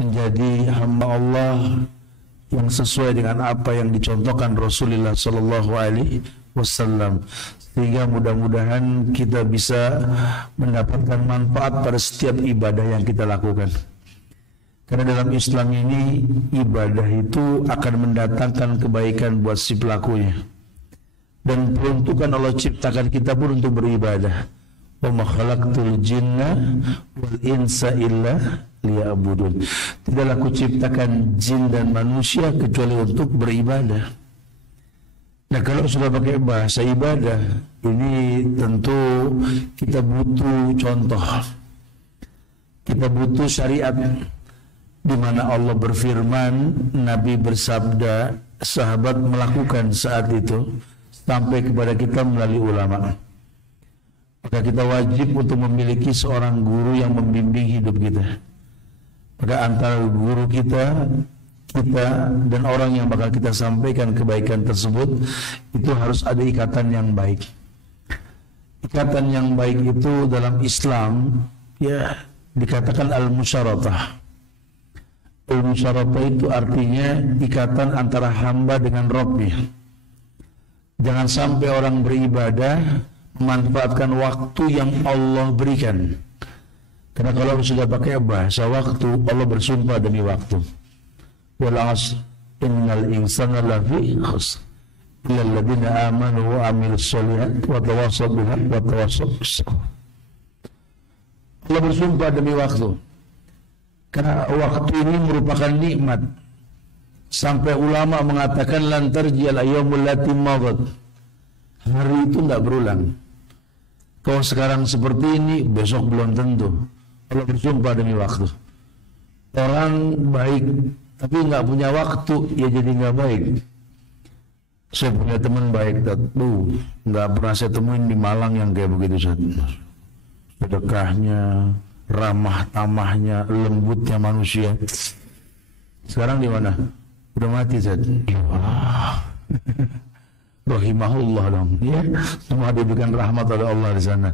menjadi hamba Allah yang sesuai dengan apa yang dicontohkan Rasulullah Sallallahu Alaihi Wasallam, sehingga mudah-mudahan kita bisa mendapatkan manfaat pada setiap ibadah yang kita lakukan. Karena dalam Islam ini ibadah itu akan mendatangkan kebaikan buat si pelakunya, dan peruntukan Allah ciptakan kita pun untuk beribadah. Wa ma khalaqtul jinna wal insa illa liya'budun. Tidaklah aku ciptakan jin dan manusia kecuali untuk beribadah. Nah, kalau sudah pakai bahasa ibadah ini, tentu kita butuh contoh, kita butuh syariat, di mana Allah berfirman, Nabi bersabda, sahabat melakukan saat itu, sampai kepada kita melalui ulama. Maka kita wajib untuk memiliki seorang guru yang membimbing hidup kita. Maka antara guru kita dan orang yang bakal kita sampaikan kebaikan tersebut, itu harus ada ikatan yang baik. Ikatan yang baik itu dalam Islam ya dikatakan al-musyaratah. Al-musyaratah itu artinya ikatan antara hamba dengan Rabbnya. Jangan sampai orang beribadah memanfaatkan waktu yang Allah berikan. Karena kalau sudah pakai bahasa waktu, Allah bersumpah demi waktu. Wal 'ashr innal insana lafi khusr illa alladziina aamanu wa 'amilus shalihaati wa tawassaw bil haqqi wa tawassaw bis sabr. Allah bersumpah demi waktu. Karena waktu ini merupakan nikmat. Sampai ulama mengatakan lan tarjiyal ayyamul lati madat. Hari itu tidak berulang. Kalau sekarang seperti ini, besok belum tentu. Allah bersumpah demi waktu. Orang baik tapi nggak punya waktu, ya jadi nggak baik. Saya punya teman baik, nggak pernah saya temuin di Malang yang kayak begitu. Sedekahnya, ramah tamahnya, lembutnya manusia. Sekarang di mana? Udah mati, Zat. Rahimahullah dong, ya. Semua diberikan rahmat oleh Allah di sana.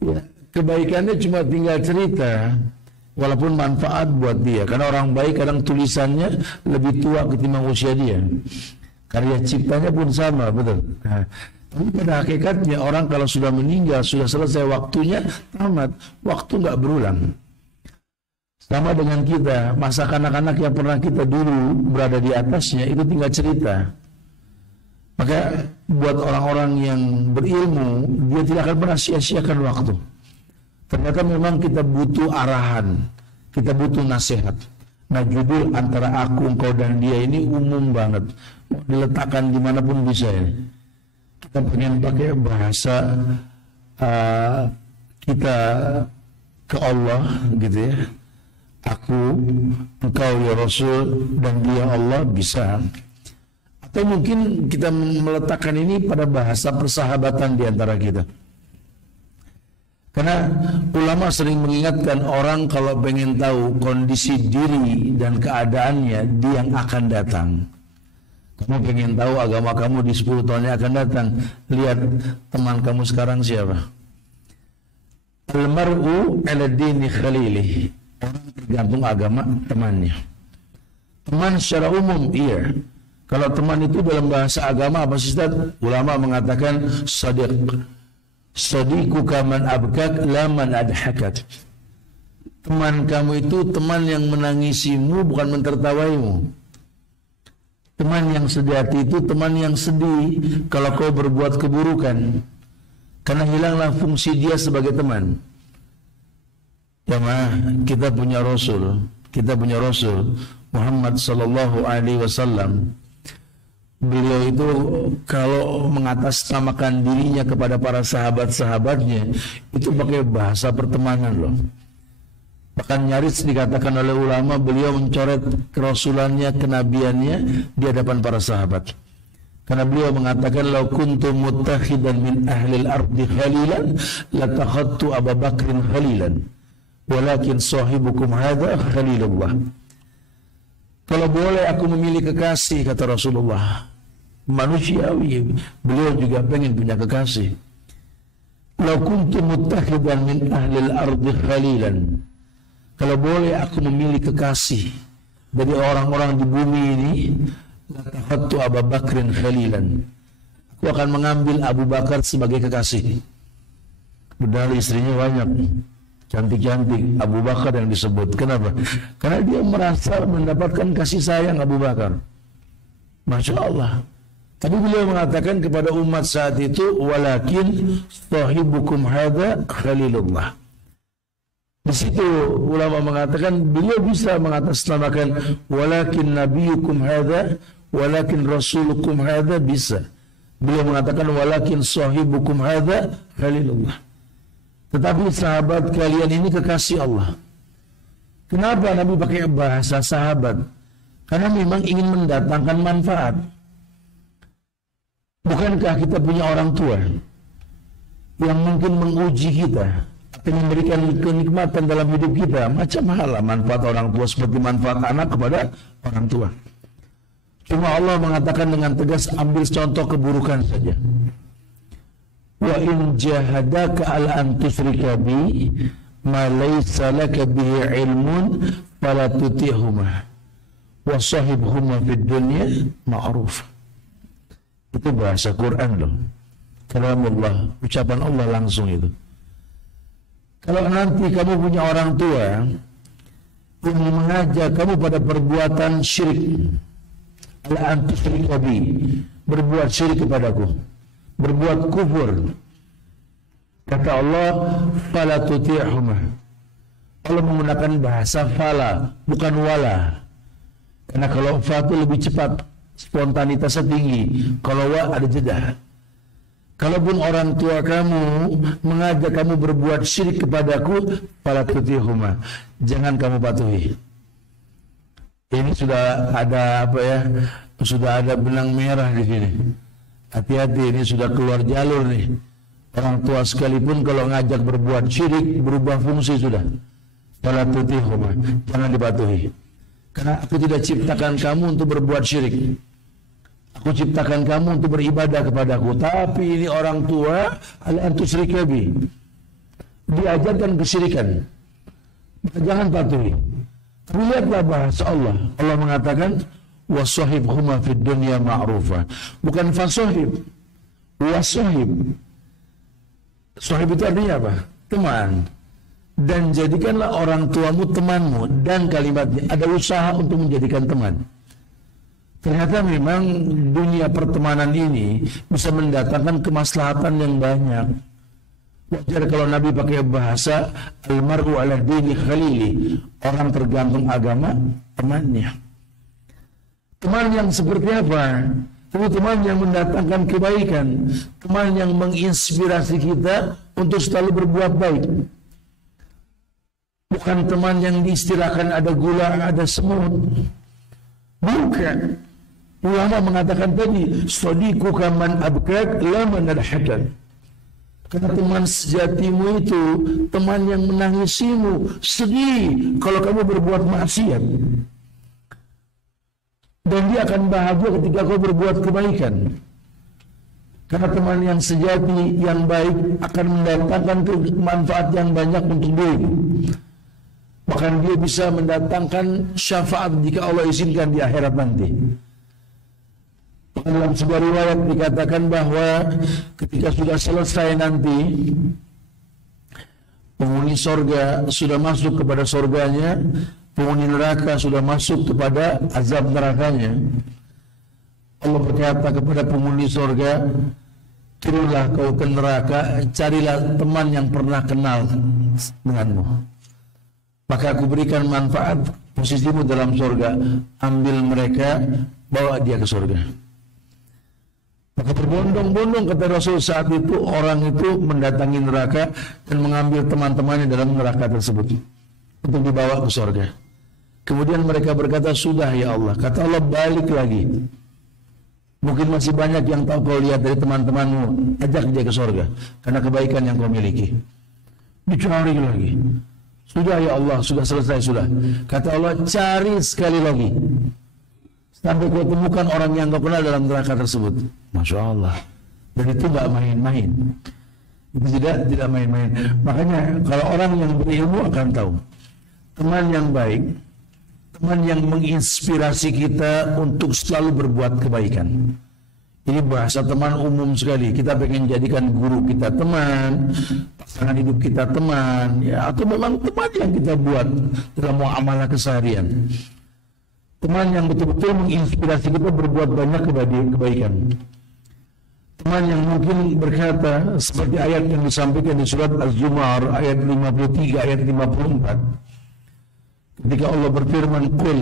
Ya, kebaikannya cuma tinggal cerita, walaupun manfaat buat dia. Karena orang baik kadang tulisannya lebih tua ketimbang usia dia. Karya ciptanya pun sama, betul. Nah, tapi pada hakikatnya orang kalau sudah meninggal, sudah selesai waktunya, tamat. Waktu nggak berulang. Sama dengan kita, masa kanak-kanak yang pernah kita dulu berada di atasnya, itu tinggal cerita. Maka buat orang-orang yang berilmu, dia tidak akan pernah sia-siakan waktu. Ternyata memang kita butuh arahan, kita butuh nasihat. Nah, judul antara aku, engkau, dan dia ini umum banget, diletakkan dimanapun bisa ya. Kita pengen pakai bahasa kita ke Allah gitu ya. Aku, engkau ya Rasul, dan dia Allah, bisa. Atau mungkin kita meletakkan ini pada bahasa persahabatan di antara kita. Karena ulama sering mengingatkan orang kalau pengen tahu kondisi diri dan keadaannya di yang akan datang. Kamu pengen tahu agama kamu di 10 tahun yang akan datang, lihat teman kamu sekarang siapa. Al-mar'u ala dini khalilih. Orang tergantung agama temannya. Teman secara umum, iya. Kalau teman itu dalam bahasa agama apa sih, Ustaz? Ulama mengatakan sadiq. Sadiquka man abkak la man adhakak. Teman kamu itu teman yang menangisimu, bukan mentertawaimu. Teman yang sejati itu teman yang sedih kalau kau berbuat keburukan, karena hilanglah fungsi dia sebagai teman. Jemaah, kita punya Rasul Muhammad sallallahu alaihi wasallam. Beliau itu kalau mengatasnamakan dirinya kepada para sahabat-sahabatnya, itu pakai bahasa pertemanan loh. Bahkan nyaris dikatakan oleh ulama, beliau mencoret kerasulannya, kenabiannya di hadapan para sahabat. Karena beliau mengatakan, "Lau kuntu muttakhidan min ahli al-ardi khalilan, latakhadtu Abu Bakrin khalilan. Walakin sahibukum hadha khalilullah." Kalau boleh aku memilih kekasih, kata Rasulullah, manusiawi, beliau juga pengen punya kekasih. "Lau kuntu muttakhidan min ahli al-ardi khalilan." kalau boleh aku memilih kekasih dari orang-orang di bumi ini, latakhadtu Abu Bakrin khalilan. Aku akan mengambil Abu Bakar sebagai kekasih. Padahal istrinya banyak, cantik-cantik. Abu Bakar yang disebut. Kenapa? Karena dia merasa mendapatkan kasih sayang Abu Bakar. Masya Allah. Tapi beliau mengatakan kepada umat saat itu, walakin sahibukum hadza khalilullah. Di situ ulama mengatakan beliau bisa mengatasnamakan walakin nabiyukum hadza, walakin rasulukum hadza, bisa. Beliau mengatakan walakin sahibukum hadza khalilullah. Tetapi sahabat kalian ini kekasih Allah. Kenapa Nabi pakai bahasa sahabat? Karena memang ingin mendatangkan manfaat. Bukankah kita punya orang tua yang mungkin menguji kita, akan memberikan kenikmatan dalam hidup kita? Macam halnya manfaat orang tua seperti manfaat anak kepada orang tua. Cuma Allah mengatakan dengan tegas, ambil contoh keburukan saja. Wa in jahadaka ala an tusyrika bi ma laysa laka bihi ilmun fala tuti'huma wa sahibhuma fid dunya ma'ruf. Itu bahasa Quran loh. Kalamullah, ucapan Allah langsung itu. Kalau nanti kamu punya orang tua yang mengajak kamu pada perbuatan syirik, ala an tusyrika bi, berbuat syirik kepadaku, berbuat kufur, kata Allah, fala tuti'huma. Allah menggunakan bahasa fala, bukan wala. Karena kalau fa itu lebih cepat, spontanitasnya tinggi. Kalau wa ada jeda. Kalaupun orang tua kamu mengajak kamu berbuat syirik kepadaku, fala tuti'huma, jangan kamu patuhi. Ini sudah ada apa ya? Sudah ada benang merah di sini. Hati-hati, ini sudah keluar jalur nih. Orang tua sekalipun kalau ngajak berbuat syirik, berubah fungsi sudah. Fala tuti'huma, jangan dipatuhi. Karena aku tidak ciptakan kamu untuk berbuat syirik. Aku ciptakan kamu untuk beribadah kepadaku. Tapi ini orang tua, ala an tusyrika bi, diajarkan kesyirikan. Jangan patuhi. Tapi lihatlah bahasa Allah. Allah mengatakan, wasahibhuma fid dunya ma'rufa. Bukan fasahib, wasahib. Sahib itu artinya apa? Teman. Dan jadikanlah orang tuamu temanmu. Dan kalimatnya ada usaha untuk menjadikan teman. Ternyata memang dunia pertemanan ini bisa mendatangkan kemaslahatan yang banyak. Wajar kalau Nabi pakai bahasa almaru ala dini khalili, orang tergantung agama temannya. Teman yang seperti apa? Itu teman yang mendatangkan kebaikan, teman yang menginspirasi kita untuk selalu berbuat baik. Bukan teman yang diistilahkan ada gula, ada semut. Bukan. Ulama mengatakan tadi, sadiquka man abkak la man adhakan. Karena teman sejatimu itu teman yang menangisimu, sedih kalau kamu berbuat maksiat. Dan dia akan bahagia ketika kau berbuat kebaikan. Karena teman yang sejati, yang baik akan mendatangkan manfaat yang banyak untuk diri. Bahkan dia bisa mendatangkan syafaat jika Allah izinkan di akhirat nanti. Dalam sebuah riwayat dikatakan bahwa ketika sudah selesai nanti, penghuni sorga sudah masuk kepada sorganya, penghuni neraka sudah masuk kepada azab nerakanya. Allah berkata kepada penghuni sorga, turunlah kau ke neraka, carilah teman yang pernah kenal denganmu. Maka aku berikan manfaat posisimu dalam sorga, ambil mereka, bawa dia ke sorga. Maka berbondong-bondong kata Rasul saat itu orang itu mendatangi neraka dan mengambil teman-temannya dalam neraka tersebut untuk dibawa ke surga. Kemudian mereka berkata, sudah ya Allah. Kata Allah, balik lagi. Mungkin masih banyak yang tahu kau lihat dari teman-temanmu. Ajak dia ke surga karena kebaikan yang kau miliki. Dicari lagi. Sudah ya Allah, sudah selesai sudah. Kata Allah, cari sekali lagi sampai kau temukan orang yang kau kenal dalam neraka tersebut. Masya Allah. Dan itu tidak main-main. Itu tidak main-main. Makanya kalau orang yang berilmu akan tahu. teman yang baik, teman yang menginspirasi kita untuk selalu berbuat kebaikan. Ini bahasa teman umum sekali. Kita pengen jadikan guru kita teman, pasangan hidup kita teman, ya, atau memang teman yang kita buat dalam muamalah keseharian. Teman yang betul-betul menginspirasi kita berbuat banyak kebaikan. Teman yang mungkin berkata seperti ayat yang disampaikan di surat Az-Zumar ayat 53 ayat 54. Ketika Allah berfirman, "Qul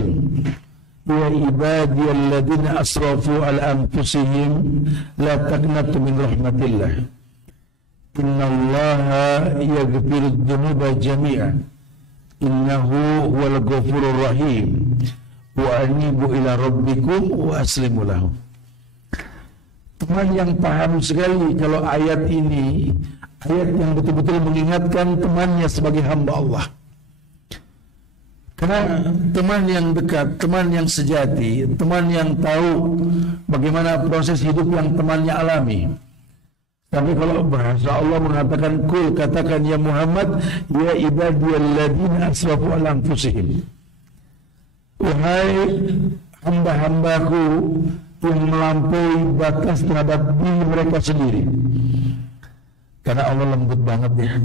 ya ibadiyalladzina asrafu ala anfusihim la taqnatu min rahmatillah. Innallaha yaghfirudz dzunuba jami'a. Innahu huwal ghafurur rahim. Wa anibu ila rabbikum wa aslimu lahu." Teman yang paham sekali kalau ayat ini, ayat yang betul-betul mengingatkan temannya sebagai hamba Allah. Karena teman yang dekat, teman yang sejati, teman yang tahu bagaimana proses hidup yang temannya alami. Tapi kalau bahasa Allah mengatakan, "Qul," katakan ya Muhammad, "ya ibadiyalladzina asrafu ala anfusihim." Wahai hamba-hambaku yang melampaui batas terhadap diri mereka sendiri. Karena Allah lembut banget ya.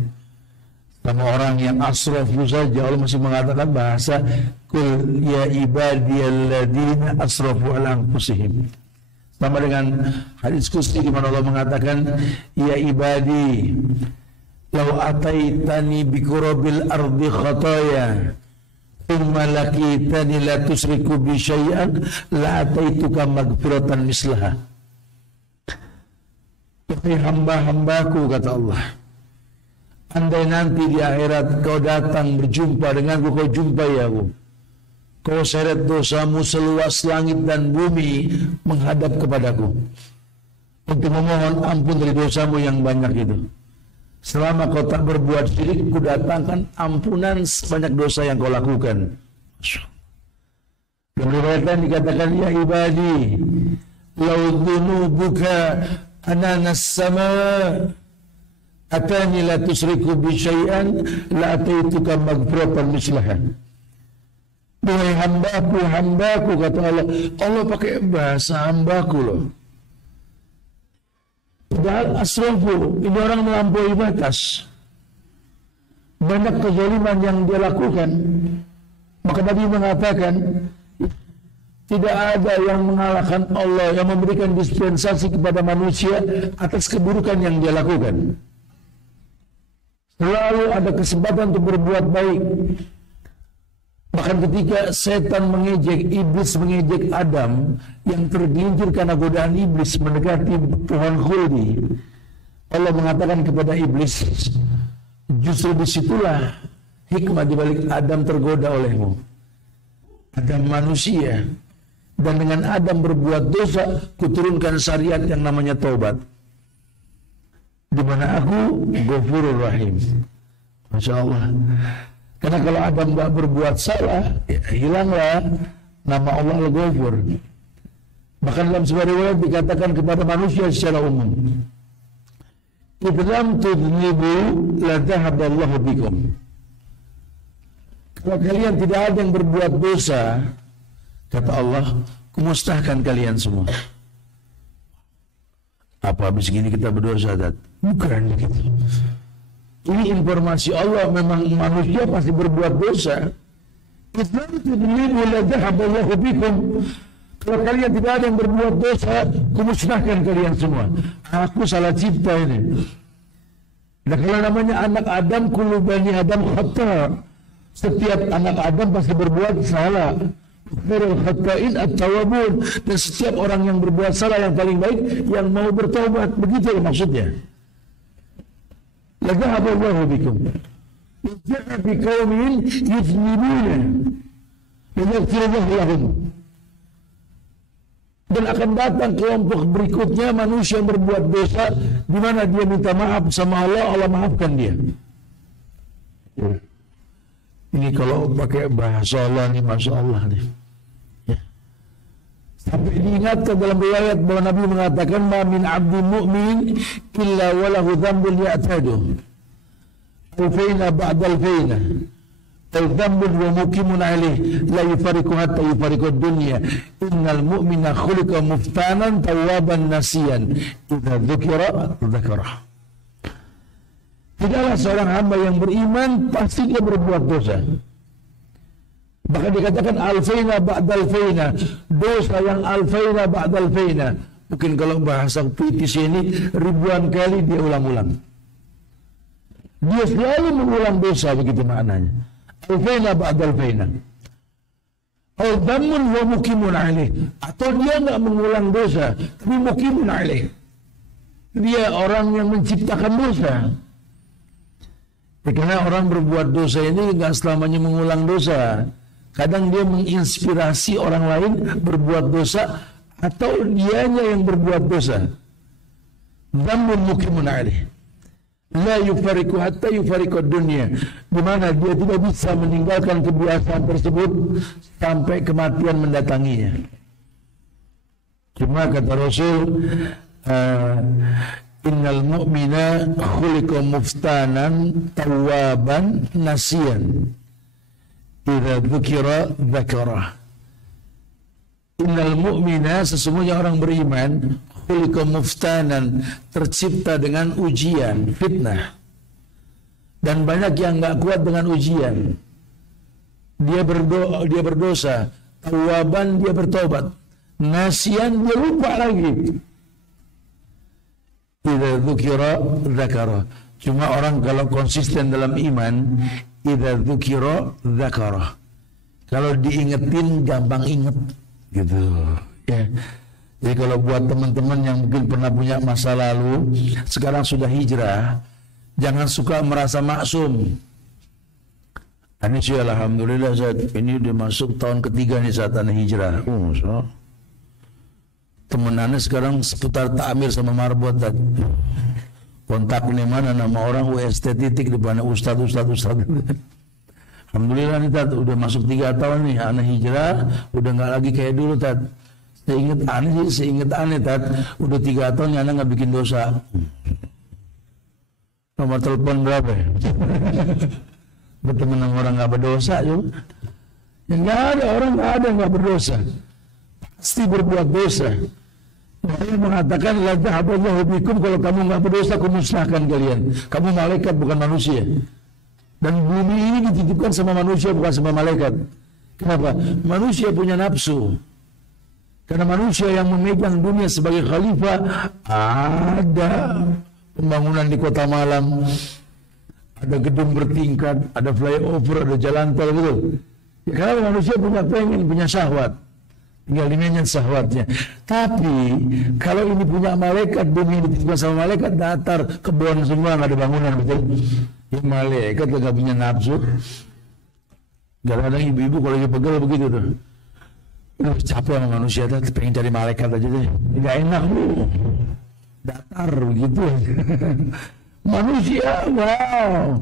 Sama orang yang asrafu saja Allah masih mengatakan bahasa "Qul ya ibadiyalladzina asrafu ala anfusihim." Sama dengan hadis qudsi di mana Allah mengatakan, "Ya ibadi, law ataitani bi qurabil ardi khataya, thumma laqitani la tusriku bi syai'an, la ataituka maghfiratan mislaha." Wahai hamba-hambaku, kata Allah, andai nanti di akhirat kau datang berjumpa denganku, kau jumpai aku, kau seret dosamu seluas langit dan bumi menghadap kepadaku untuk memohon ampun dari dosamu yang banyak itu. Selama kau tak berbuat syirik, ku datangkan ampunan sebanyak dosa yang kau lakukan. Dalam riwayat lain dikatakan, "Ya ibadi, law dhunubuka ananas sama atani la tusriku bi syai'an la ataituka maghfiratan mislaha." Wahai hambaku, kata Allah. Allah pakai bahasa hambaku loh. Padahal asrafu, ini orang melampaui batas. Banyak kezaliman yang dia lakukan. Maka Nabi mengatakan, tidak ada yang mengalahkan Allah, yang memberikan dispensasi kepada manusia atas keburukan yang dia lakukan. Selalu ada kesempatan untuk berbuat baik. Bahkan ketika setan mengejek, iblis mengejek Adam yang tergelincir karena godaan iblis mendekati pohon khuldi, Allah mengatakan kepada iblis, justru disitulah hikmah dibalik Adam tergoda olehmu. Adam manusia, dan dengan Adam berbuat dosa, kuturunkan syariat yang namanya taubat, di mana aku Ghafurur Rahim. Masya Allah. Karena kalau Adam tidak berbuat salah, ya, hilanglah nama Allah Al-Ghafur. Bahkan dalam sebuah riwayat dikatakan kepada manusia secara umum, "Idlam tudnibu la dhahaballahu bikum." Kalau kalian tidak ada yang berbuat dosa, kata Allah, kumustahkan kalian semua. Apa habis gini kita berdosa, Dad? Bukan begitu. Ini informasi Allah, memang manusia pasti berbuat dosa. Kalau kalian tidak ada yang berbuat dosa, kumusnahkan kalian semua. Aku salah cipta ini. Nah, kalau namanya anak Adam, kullu bani Adam khata. Setiap anak Adam pasti berbuat salah. Dan setiap orang yang berbuat salah yang paling baik yang mau bertobat. Begitu maksudnya. Ladhaballahu bikum. Ja'a biqaumin yudhnibuna wa yaghfirullahu lahum. Dan akan datang kelompok berikutnya manusia yang berbuat dosa, di mana dia minta maaf sama Allah, Allah maafkan dia. Ini kalau pakai bahasa Allah nih, Masya Allah nih. Sampai diingatkan dalam riwayat bahwa Nabi mengatakan, "Ma min 'abdin mu'min illa walahu dzambun ya'tadu alfaina ba'da alfaina Al-dhanbun wa muqimun alaih la yufariqu hatta yufariqu dunya. Innal mu'mina khuliqa muftanan tawwaban nasiyan idza dzukira dzakara. Tidaklah seorang hamba yang beriman pasti dia berbuat dosa. Bahkan dikatakan alfaina ba'dal faina, dosa yang alfaina ba'dal faina. Mungkin kalau bahasa puitis ini ribuan kali dia ulang-ulang. Dia selalu mengulang dosa, begitu maknanya. Alfaina ba'dal faina. Al-dhammun wa muqimun alaih. Atau dia enggak mengulang dosa, tapi muqimun alaih. Dia orang yang menciptakan dosa. Karena orang berbuat dosa ini enggak selamanya mengulang dosa. Kadang dia menginspirasi orang lain berbuat dosa, atau dianya yang berbuat dosa. Dhammun muqimun alaih. La yufariqu hatta yufariqu dunya, di mana dia tidak bisa meninggalkan kebiasaan tersebut sampai kematian mendatanginya. Cuma kata Rasul, innal mu'mina khuliqa muftanan tawwaban nasiyan idza dzukira dzakara. Innal mu'mina, sesungguhnya orang beriman, khuliqa muftanan, tercipta dengan ujian, fitnah. Dan banyak yang enggak kuat dengan ujian. Dia berdosa, tawwaban dia bertobat, nasian dia lupa lagi. Idza dzukira dzakara. Cuma orang kalau konsisten dalam iman, idza dzukira dzakara. Kalau diingetin gampang inget, gitu ya. Jadi kalau buat teman-teman yang mungkin pernah punya masa lalu, sekarang sudah hijrah, jangan suka merasa maksum. Ini sih alhamdulillah saat ini udah masuk tahun ketiga nih saat aneh hijrah. So. Temen aneh sekarang seputar takmir sama marbot. Kontak nih mana nama orang UST titik di mana ustad. Alhamdulillah nih Tat, udah masuk 3 tahun nih aneh hijrah, udah nggak lagi kayak dulu Tat. Seinget aneh Tat, udah 3 tahun ya anak nggak bikin dosa. Nomor telepon berapa ya? Berteman sama orang nggak berdosa juga. Yang nggak ada orang nggak berdosa, pasti berbuat dosa. Saya mengatakan la ta'budu bikum, kalau kamu nggak berdosa, aku musnahkan kalian. Kamu malaikat bukan manusia. Dan bumi ini dititipkan sama manusia bukan sama malaikat. Kenapa? Manusia punya nafsu. Karena manusia yang memegang dunia sebagai khalifah, ada pembangunan di kota Malang, ada gedung bertingkat, ada flyover, ada jalan tol, betul. Ya, karena manusia punya syahwat, tinggal dimenyen syahwatnya. Tapi kalau ini punya malaikat, dunia dititipkan sama malaikat, datar, kebun semua, nggak ada bangunan, betul. Ya, malaikat nggak punya nafsu. Kadang-kadang ibu-ibu kalau lagi pegel begitu tuh. Udah capek sama manusia, pengen cari malaikat aja deh. Nggak enak lu, datar begitu. Manusia, wow.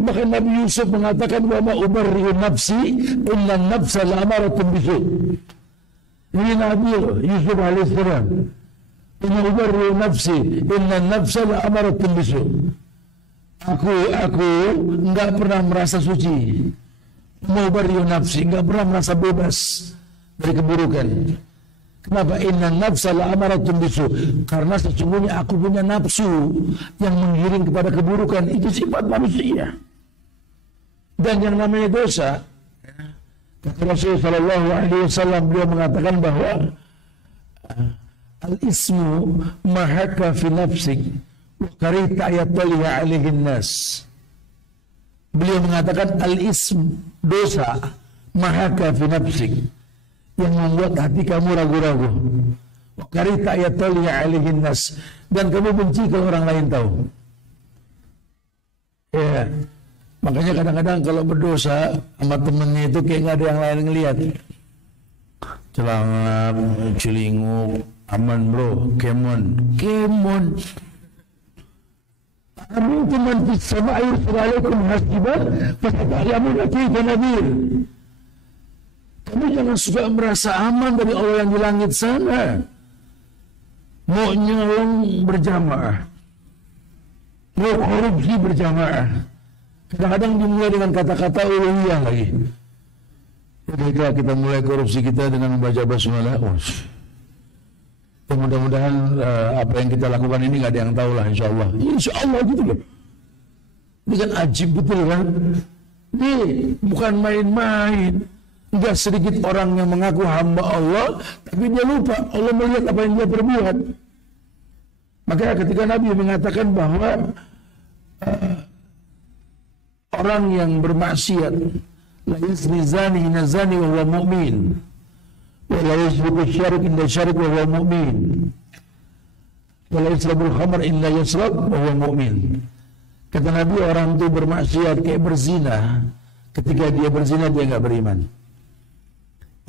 Bahkan Nabi Yusuf mengatakan bahwa ubarri'u nafsi inna nafsa la'amaratun bisu. Ini Nabi Yusuf alaihissalam. Inna ubarri'u nafsi inna nafsa la'amaratun bisu. Aku enggak pernah merasa suci. Ubarri'u nafsi, enggak pernah merasa bebas dari keburukan. Kenapa? Inna nafsa la'amaratun bisu. Karena sesungguhnya aku punya nafsu yang menggiring kepada keburukan. Itu sifat manusia. Dan yang namanya dosa, kata Rasulullah sallallahu alaihi wasallam, beliau mengatakan bahwa al-ismu mahaka fi nafsik wa karita yataliha alaihi nas. Beliau mengatakan al-ism, dosa, mahaka fi nafsik, yang membuat hati kamu ragu-ragu. Wa karita yataliha alaihi nas, dan kamu benci kalau orang lain tahu. Ya. Makanya kadang-kadang kalau berdosa sama temennya itu kayak nggak ada yang lain ngelihat. Celana, celinguk, aman bro, kemon. Kami teman sama air suralaikum hasiban, fasadamu kaifa nadir. Kamu jangan suka merasa aman dari Allah yang di langit sana. Mau nyolong berjamaah, mau korupsi berjamaah, Kadang-kadang dimulai dengan kata-kata uluhiyah lagi. Ketika kita mulai korupsi kita dengan membaca basmalah, mudah-mudahan apa yang kita lakukan ini nggak ada yang tahu lah, insyaallah. Insyaallah gitu loh. Ini kan ajib betul kan? Ini bukan main-main. Enggak sedikit orang yang mengaku hamba Allah, tapi dia lupa Allah melihat apa yang dia perbuat. Maka ketika Nabi mengatakan bahwa orang yang bermaksiat, la yazni zani hina zani wa huwa mu'min, wa la yashrabu syarik inda syarik wa huwa mu'min, wa la yashrabul khamr illa yashrab wa huwa mu'min. Kata Nabi, orang itu bermaksiat kayak berzina. Ketika dia berzina dia enggak beriman.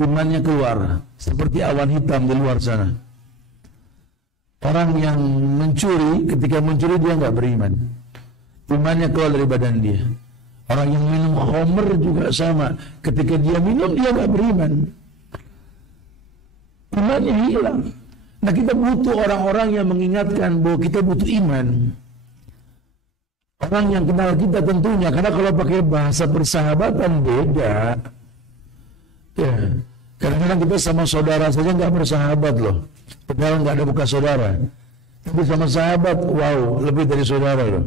Imannya keluar seperti awan hitam di luar sana. Orang yang mencuri, ketika mencuri dia enggak beriman. Imannya keluar dari badan dia. Orang yang minum khamr juga sama. Ketika dia minum dia enggak beriman. Imannya hilang. Nah, kita butuh orang-orang yang mengingatkan bahwa kita butuh iman. Orang yang kenal kita tentunya, karena kalau pakai bahasa persahabatan beda. Ya, kadang-kadang kita sama saudara saja nggak bersahabat loh. Padahal nggak ada bekas saudara. Tapi sama sahabat, wow, lebih dari saudara loh.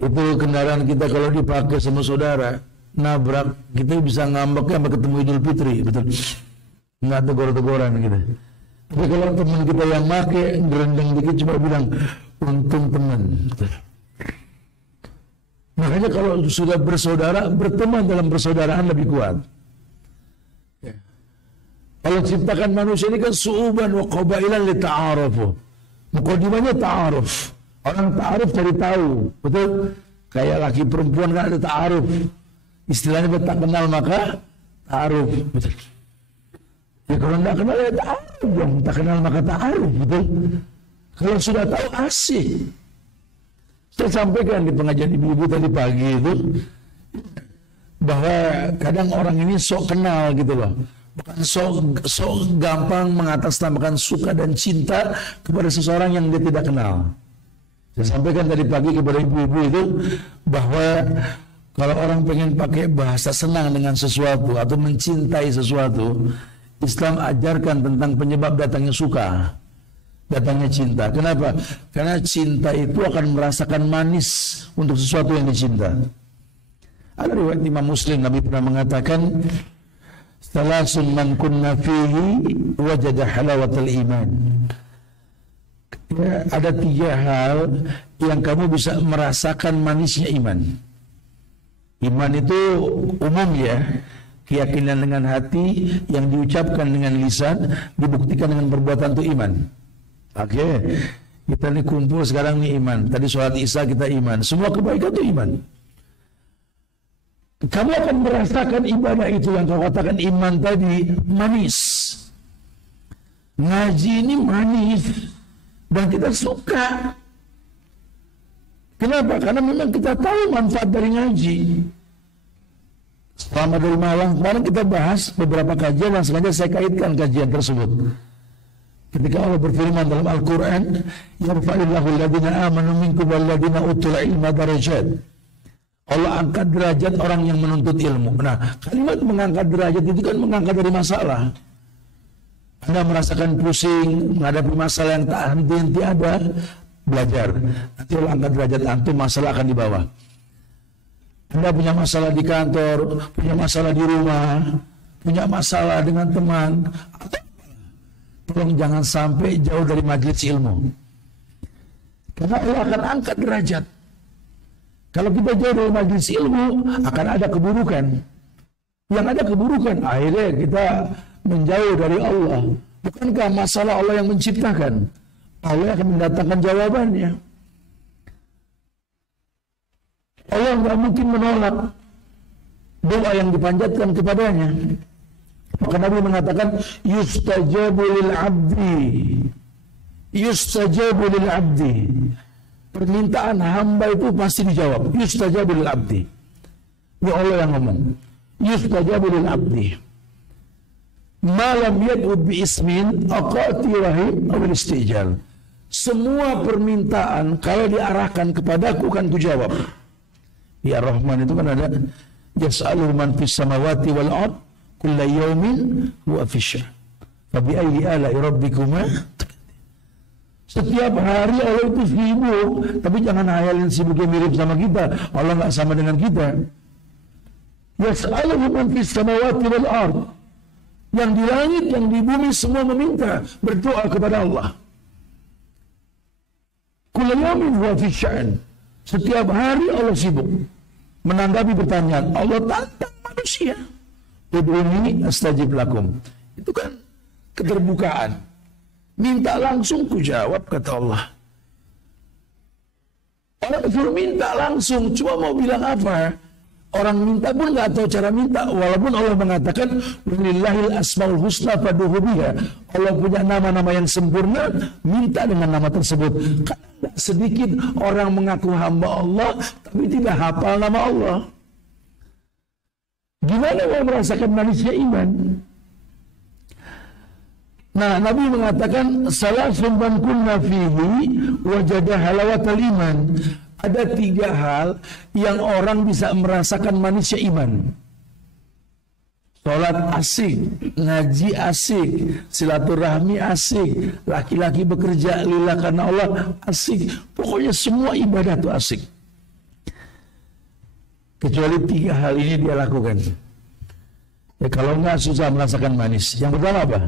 Itu kendaraan kita kalau dipakai sama saudara, nabrak, kita bisa ngambeknya sampai ketemu Idul Fitri, betul. Nggak tegur-teguran gitu. Tapi kalau teman kita yang pakai gerendeng dikit cuma bilang, untung teman. Makanya kalau sudah bersaudara, berteman dalam persaudaraan lebih kuat. Ya. Allah ciptakan manusia ini kan su'uban wa qabailan li ta'arufu. Mukadimahnya ta'aruf. Orang ta'aruf cari tahu, betul? Kayak laki perempuan kan ada ta'aruf. Istilahnya tak kenal maka ta'aruf, betul? Ya kalau tidak kenal ya ta'aruf dong, tak kenal maka ta'aruf, betul? Kalau sudah tahu asik. Saya sampaikan di pengajian ibu-ibu tadi pagi itu bahwa kadang orang ini sok kenal gitu loh, bukan sok gampang mengatasnamakan suka dan cinta kepada seseorang yang dia tidak kenal. Saya sampaikan tadi pagi kepada ibu-ibu itu bahwa kalau orang pengen pakai bahasa senang dengan sesuatu atau mencintai sesuatu, Islam ajarkan tentang penyebab datangnya suka, datangnya cinta. Kenapa? Karena cinta itu akan merasakan manis untuk sesuatu yang dicinta. Ada riwayat Imam Muslim, Nabi pernah mengatakan, "Salasun man kunna fihi wajada halawatal iman." Ya, ada 3 hal yang kamu bisa merasakan manisnya iman. Iman itu umum ya, keyakinan dengan hati yang diucapkan dengan lisan, dibuktikan dengan perbuatan itu iman. Oke, kita nih kumpul sekarang nih iman. Tadi sholat isya kita iman. Semua kebaikan itu iman. Kamu akan merasakan ibadah itu yang kau katakan iman tadi manis. Ngaji ini manis dan kita suka. Kenapa? Karena memang kita tahu manfaat dari ngaji. Selama dari malam kemarin kita bahas beberapa kajian yang sengaja saya kaitkan kajian tersebut. Ketika Allah berfirman dalam Al-Quran, "Yarfa'illahu alladhina amanu minkum walladhina utul ilma darajat." Allah angkat derajat orang yang menuntut ilmu. Nah, kalimat mengangkat derajat itu kan mengangkat dari masalah. Anda merasakan pusing, menghadapi masalah yang tak henti-henti ada, belajar. Nanti Allah angkat derajat antum, masalah akan dibawa. Anda punya masalah di kantor, punya masalah di rumah, punya masalah dengan teman, tolong jangan sampai jauh dari majelis ilmu. Karena Allah akan angkat derajat. Kalau kita jauh dari majelis ilmu, akan ada keburukan. Yang ada keburukan, akhirnya kita menjauh dari Allah. Bukankah masalah Allah yang menciptakan? Allah akan mendatangkan jawabannya. Allah nggak mungkin menolak doa yang dipanjatkan kepadanya. Maka Nabi mengatakan, yustajabu lil abdi, yustajabu lil abdi. Permintaan hamba itu pasti dijawab. Yustajabu lil abdi. Ini Allah yang ngomong. Yustajabu lil abdi. Malam yad'ud bi ismin aqati rahim awil istijal. Semua permintaan kalau diarahkan kepadaku kan kujawab. Ya Rahman itu kan ada yas'aluhu man fis samawati wal ard kulla yawmin huwa fi sya'an. Fa bi ayyi ala'i rabbikuma. Setiap hari Allah itu sibuk, tapi jangan hayalin sibuknya mirip sama kita. Allah enggak sama dengan kita. Yas'aluhu man fis samawati wal ard. Yang di langit, yang di bumi semua meminta, berdoa kepada Allah. Kullu yawmin huwa fi sya'an. Setiap hari Allah sibuk menanggapi pertanyaan. Allah tantang manusia. Ud'uni astajib lakum. Itu kan keterbukaan. Minta langsung ku jawab, kata Allah. Orang disuruh minta langsung, cuma mau bilang apa? Orang minta pun nggak tahu cara minta, walaupun Allah mengatakan walillahil asmaul husna fad'uhu biha. Allah punya nama-nama yang sempurna, minta dengan nama tersebut. Karena sedikit orang mengaku hamba Allah tapi tidak hafal nama Allah. Gimana mau merasakan manisnya iman? Nah, Nabi mengatakan salasun man kunna fihi wajada halawatal iman. Ada 3 hal yang orang bisa merasakan manisnya iman. Sholat asik, ngaji asik, silaturahmi asik, laki-laki bekerja lillah karena Allah asik. Pokoknya semua ibadah itu asik. Kecuali 3 hal ini dia lakukan. Ya, kalau enggak susah merasakan manis. Yang pertama apa?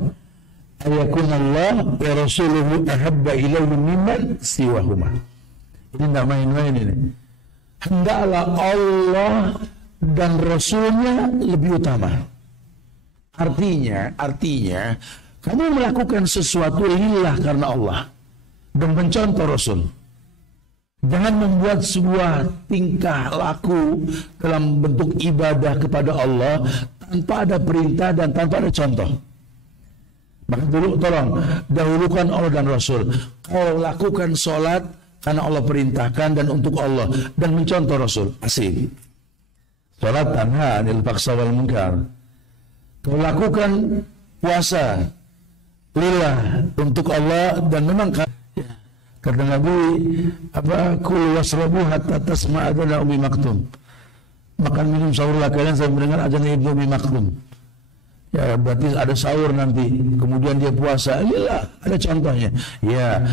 Ayakunallah wa rasuluhu ahabba ilayhi mimman siwahuma. Ini tidak main-main ini. Hendaklah Allah dan Rasulnya lebih utama. Artinya, kamu melakukan sesuatu lillah karena Allah dan mencontoh Rasul. Jangan membuat sebuah tingkah laku dalam bentuk ibadah kepada Allah tanpa ada perintah dan tanpa ada contoh. Maka dulu tolong dahulukan Allah dan Rasul. Kau lakukan sholat karena Allah perintahkan dan untuk Allah dan mencontoh Rasul. Asik. Salat tanha anil fahsya wal munkar. Kau lakukan puasa lillah untuk Allah dan memang kata Nabi kul wasrabu hatta tasma'a adzana Ummi Maktum. Makan minum sahurlah kalian sampai mendengar azan Ibnu Ummi Maktum. Ya, berarti ada sahur nanti, kemudian dia puasa, lillah, ada contohnya. Ya,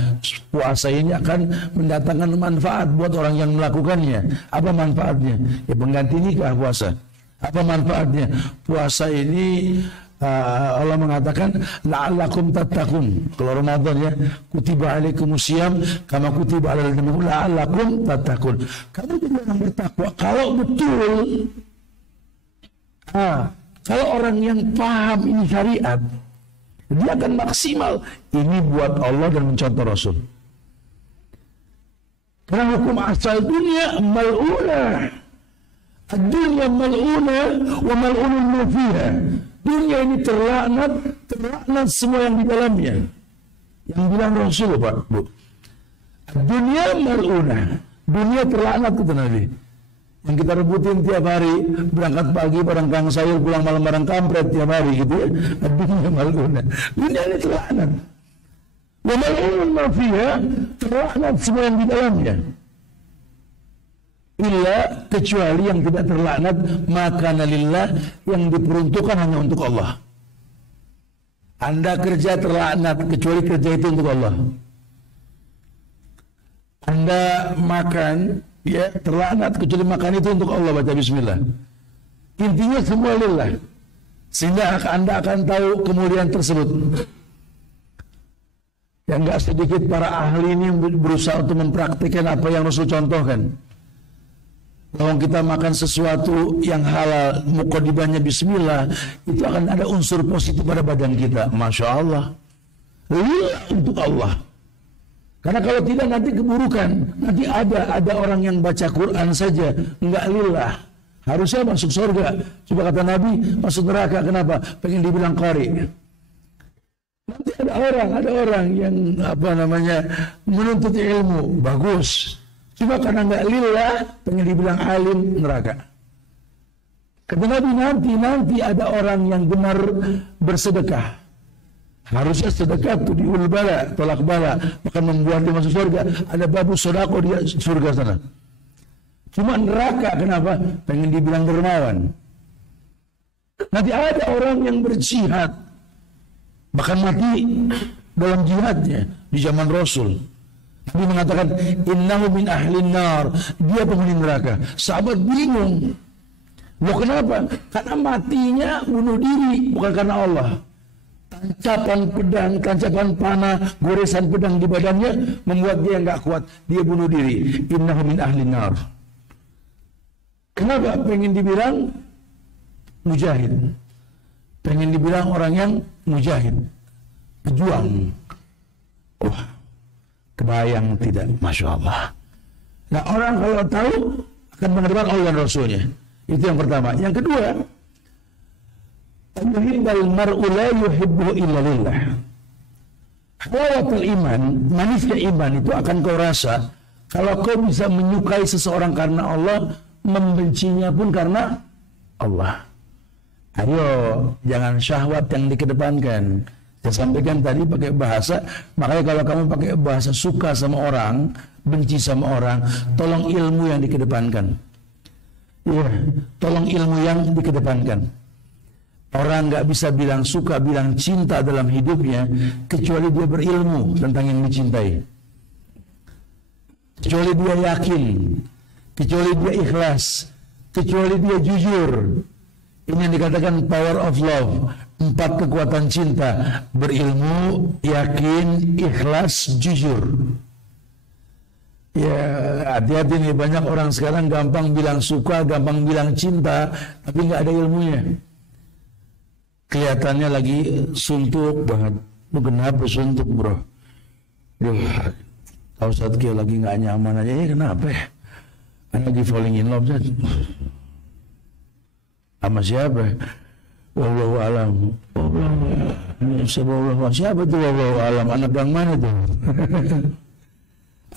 puasa ini akan mendatangkan manfaat buat orang yang melakukannya. Apa manfaatnya? Ya, pengganti nikah puasa. Apa manfaatnya? Puasa ini Allah mengatakan la'allakum tattaqun. Kalau Ramadan ya, kutiba alaikumusiyam kama kutiba alal ladzina la'allakum tattaqun. Kamu jadi orang bertakwa kalau betul. Kalau orang yang paham ini syariat, dia akan maksimal. Ini buat Allah dan mencontoh Rasul. Karena hukum asal dunia mal'unah. Dunia mal'unah wa mal'unul mufiha. Dunia ini terlaknat semua yang di dalamnya. Yang bilang Rasul, Pak, Bu. Dunia mal'unah. Dunia terlaknat, kata Nabi. Yang kita rebutin tiap hari, berangkat pagi barang kang sayur, pulang malam barang kampret tiap hari gitu ya. Dunia mal'unah. Dunia ini terlaknat. Wa mal'unul mafiha, terlaknat semua yang di dalamnya. Illa kecuali yang tidak terlaknat, maka lillah yang diperuntukkan hanya untuk Allah. Anda kerja terlaknat kecuali kerja itu untuk Allah. Anda makan ya terlaknat kecuali makan itu untuk Allah, baca bismillah. Intinya semua lillah. Sehingga Anda akan tahu kemuliaan tersebut. Yang enggak sedikit para ahli ini berusaha untuk mempraktikkan apa yang Rasul contohkan. Kalau kita makan sesuatu yang halal, muqaddimahnya bismillah, itu akan ada unsur positif pada badan kita. Masya Allah. Lillah untuk Allah. Karena kalau tidak nanti keburukan. Nanti ada orang yang baca Quran saja enggak lillah, harusnya masuk surga. Coba kata Nabi, masuk neraka. Kenapa? Pengen dibilang qari. Nanti ada orang yang menuntut ilmu bagus, cuma karena enggak lillah, pengen dibilang alim, neraka. Kata Nabi, nanti ada orang yang benar bersedekah. Harusnya sedekah itu diul bala, tolak bala, akan membuat dia masuk surga. Ada babu sodako di surga sana. Cuma neraka, kenapa? Pengen dibilang dermawan. Nanti ada orang yang berjihad, bahkan mati dalam jihadnya di zaman Rasul. Nabi mengatakan, innahu min ahlin nar, dia penghuni neraka. Sahabat bingung. Loh kenapa? Karena matinya bunuh diri, bukan karena Allah. Tancapan pedang, tancapan panah, goresan pedang di badannya membuat dia nggak kuat. Dia bunuh diri. Innahu min ahlin nar. Kenapa? Pengen dibilang mujahid. Pengen dibilang orang yang mujahid, pejuang. Wah, kebayang tidak? Masya Allah. Nah, orang kalau tahu akan mengedepankan Allah dan Rasulnya. Itu yang pertama. Yang kedua, yuhibbal mar'u la yuhibbu illa lillah. Halawatul iman, manisnya iman itu akan kau rasa kalau kau bisa menyukai seseorang karena Allah, membencinya pun karena Allah. Ayo, jangan syahwat yang dikedepankan. Saya sampaikan tadi pakai bahasa, makanya kalau kamu pakai bahasa suka sama orang, benci sama orang, tolong ilmu yang dikedepankan. Ya, tolong ilmu yang dikedepankan. Orang nggak bisa bilang suka, bilang cinta dalam hidupnya, kecuali dia berilmu tentang yang dicintai. Kecuali dia yakin, kecuali dia ikhlas, kecuali dia jujur. Ini yang dikatakan power of love. 4 kekuatan cinta. Berilmu, yakin, ikhlas, jujur. Ya, hati-hati nih, banyak orang sekarang gampang bilang suka, gampang bilang cinta, tapi nggak ada ilmunya. Kelihatannya lagi suntuk banget. Lu kenapa suntuk, bro? Duh, tahu saat dia lagi nggak nyaman aja. Kenapa ya? Lagi falling in love saja. Sama siapa? Wallahu alam. Siapa tuh wallahu alam? Anak yang mana tuh?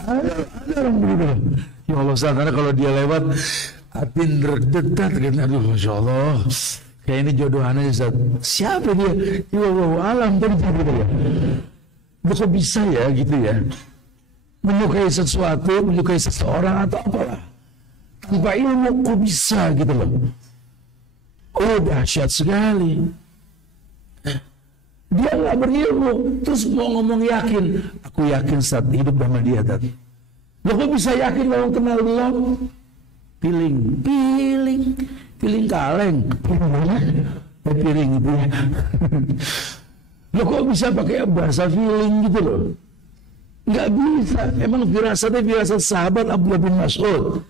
ada orang begitu. Ya Allah, karena kalau dia lewat hati terdetak gitu. Aduh, Masya Allah, kayak ini jodohannya Ustaz. Siapa dia? Ya wallahu alam tadi gitu ya. Kok bisa ya gitu ya? Menyukai sesuatu, menyukai seseorang atau apalah, tanpa ilmu kok bisa gitu loh. Oh, dahsyat sekali. Dia nggak berilmu, terus mau ngomong yakin. Aku yakin saat hidup sama dia tadi. Lo kok bisa yakin kalau kenal belum? Piling kaleng. Piring itu ya. Lo kok bisa pakai bahasa feeling gitu loh? Nggak bisa. Emang firasat sahabat Abdullah bin Mas'ud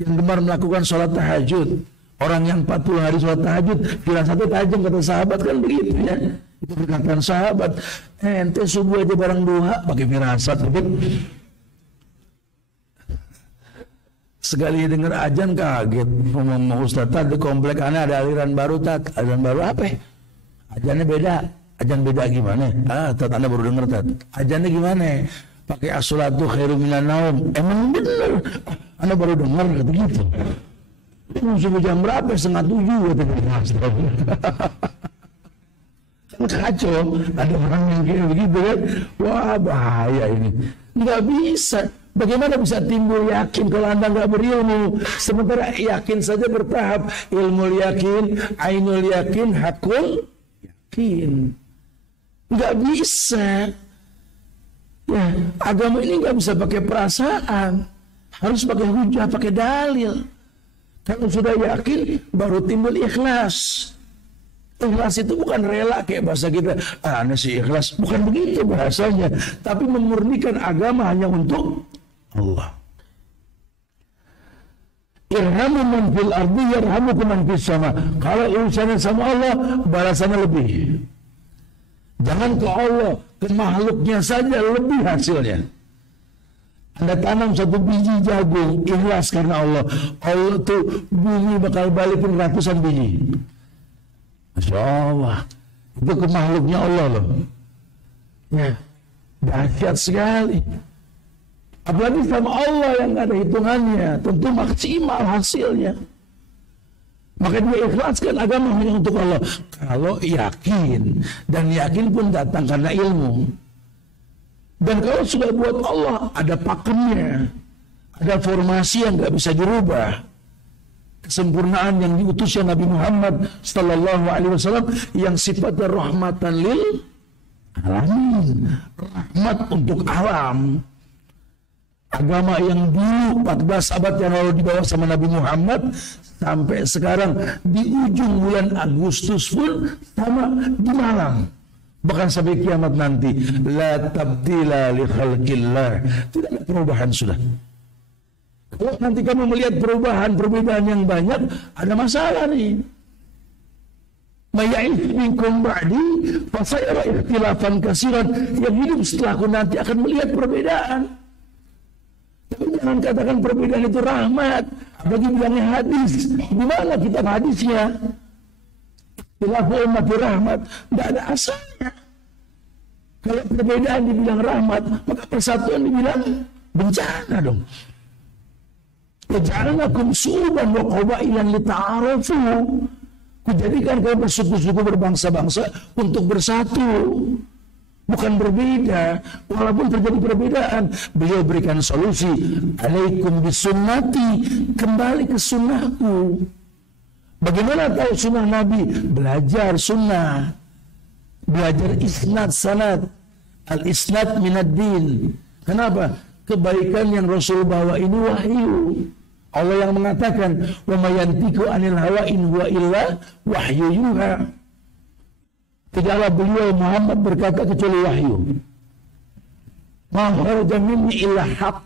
yang gemar melakukan sholat tahajud. Orang yang 40 hari sholat tahajud, firasatnya tajam, kata sahabat kan begitu ya. Itu perkataan sahabat. Ente subuh aja barang duha pakai firasat. Sekali dengar ajan kaget. Ngomong Ustaz, di komplek aneh ada aliran baru, Tat. Aliran baru apa? Ajannya beda. Ajan beda gimana? Tat, Anda baru dengar, Tat. Ajannya gimana? Pakai as-salatu khairum minan naum. Emang bener? Anda baru dengar kata gitu. Subuh jam berapa? 6:30 kata. Kan kacau. Ada orang yang kayak begitu kan. Wah, bahaya ini. Nggak bisa. Bagaimana bisa timbul yakin kalau Anda nggak berilmu? Sementara yakin saja bertahap. Ilmu yakin, ainul yakin, hakul yakin. Nggak bisa. Ya, agama ini nggak bisa pakai perasaan. Harus pakai hujah, pakai dalil. Kalau sudah yakin, baru timbul ikhlas. Ikhlas itu bukan rela kayak bahasa kita. Aneh sih ikhlas. Bukan begitu bahasanya. Tapi memurnikan agama hanya untuk Allah. Irhamu man fil ardi yarhamukum man fis sama. Kalau urusannya sama Allah, balasannya lebih. Jangan ke Allah, ke makhluknya saja lebih hasilnya. Anda tanam 1 biji jagung, ikhlas karena Allah. Allah tuh bumi bakal balikin ratusan biji. Masya Allah. Itu ke makhluknya Allah loh. Ya, dahsyat sekali. Apalagi sama Allah yang gak ada hitungannya. Tentu maksimal hasilnya. Maka dia ikhlaskan agama hanya untuk Allah. Kalau yakin. Dan yakin pun datang karena ilmu. Dan kalau sudah buat Allah, ada pakemnya, Ada formasi yang nggak bisa dirubah. Kesempurnaan yang diutusnya Nabi Muhammad sallallahu alaihi wasallam yang sifatnya rahmatan lil alamin, rahmat untuk alam. Agama yang dulu 14 abad yang lalu dibawa sama Nabi Muhammad sampai sekarang di ujung bulan Agustus pun sama di Malang. Bahkan sampai kiamat nanti, la tabdila li khalqillah. Tidak ada perubahan sudah. Kalau nanti kamu melihat perbedaan yang banyak, ada masalah nih. Mayya'if minkum ba'di fasayara ikhtilafan katsiran. Yang hidup setelahku nanti akan melihat perbedaan. Tapi jangan katakan perbedaan itu rahmat. Bagi bilangnya hadis. Di mana kitab hadisnya? Ikhtilafu ummati rahmat. Tidak ada asalnya. Kalau perbedaan dibilang rahmat, maka persatuan dibilang bencana dong. Waja'alnakum syu'uban wa qabailan lita'arafu. Kujadikan kamu bersuku-suku berbangsa-bangsa untuk bersatu, bukan berbeda. Walaupun terjadi perbedaan, beliau berikan solusi. Alaikum bisunnati, kembali ke sunnahku. Bagaimana tahu sunnah Nabi? Belajar sunnah, belajar isnad sanad. Al-isnad minad din. Kenapa? Kebaikan yang Rasul bawa ini wahyu. Allah yang mengatakan, wa mayantiku anil hawa in huwa illa wahyu yuha. Tidaklah beliau Muhammad berkata kecuali wahyu. Ma kharaja minni illa haq.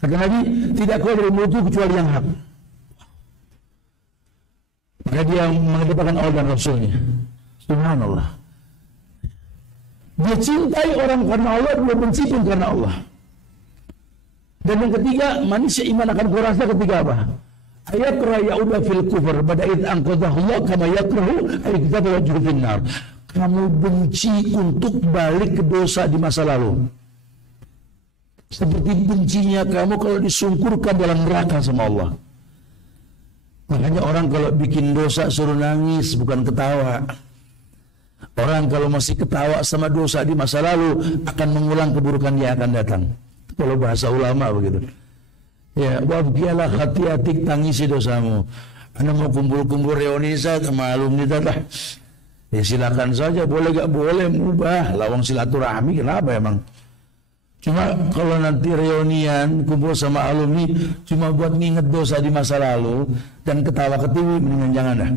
Kata Nabi, tidak keluar dari mulutku kecuali yang hak. Maka dia mengedepankan Allah dan Rasulnya. Subhanallah. Dia cintai orang karena Allah, dia benci pun karena Allah. Dan yang ketiga, manusia iman akan kurasa ketika apa? Ayat ya'uda fil kufur bada'id anqadahullah kama yakrahu ayat kita wajhu finnar. Kamu benci untuk balik ke dosa di masa lalu. Seperti bencinya kamu kalau disungkurkan dalam neraka sama Allah. Makanya orang kalau bikin dosa suruh nangis, bukan ketawa. Orang kalau masih ketawa sama dosa di masa lalu akan mengulang keburukan yang akan datang. Kalau bahasa ulama begitu. Ya, wabkialah hati-hati, tangisi dosamu. Anda mau kumpul-kumpul reuni sama alumni tata. Ya silakan saja, boleh gak boleh mubah. Lawang silaturahmi kenapa emang? Cuma kalau nanti reunian kumpul sama alumni cuma buat nginget dosa di masa lalu dan ketawa ketiwi, mendingan jangan dah.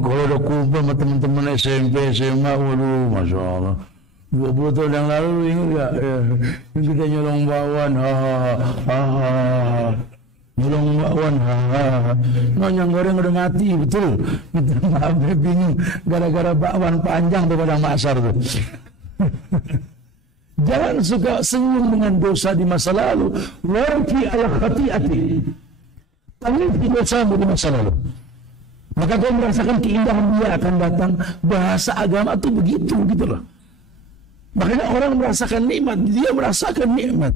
Kalau udah kumpul sama teman-teman SMP, SMA, waduh, masya Allah. 20 tahun yang lalu ingat gak? Yang kita nyolong bakwan, nyolong bakwan, nonyang goreng udah mati, betul. Minta maaf, bingung. Gara-gara bakwan panjang tuh padang maksar tuh. Jangan suka senyum dengan dosa di masa lalu. Warfi ala khati'ati. Tangisi dosamu di masa lalu. Maka kau merasakan keindahan dia akan datang. Bahasa agama tuh begitu, gitu loh. Makanya orang merasakan nikmat, dia merasakan nikmat.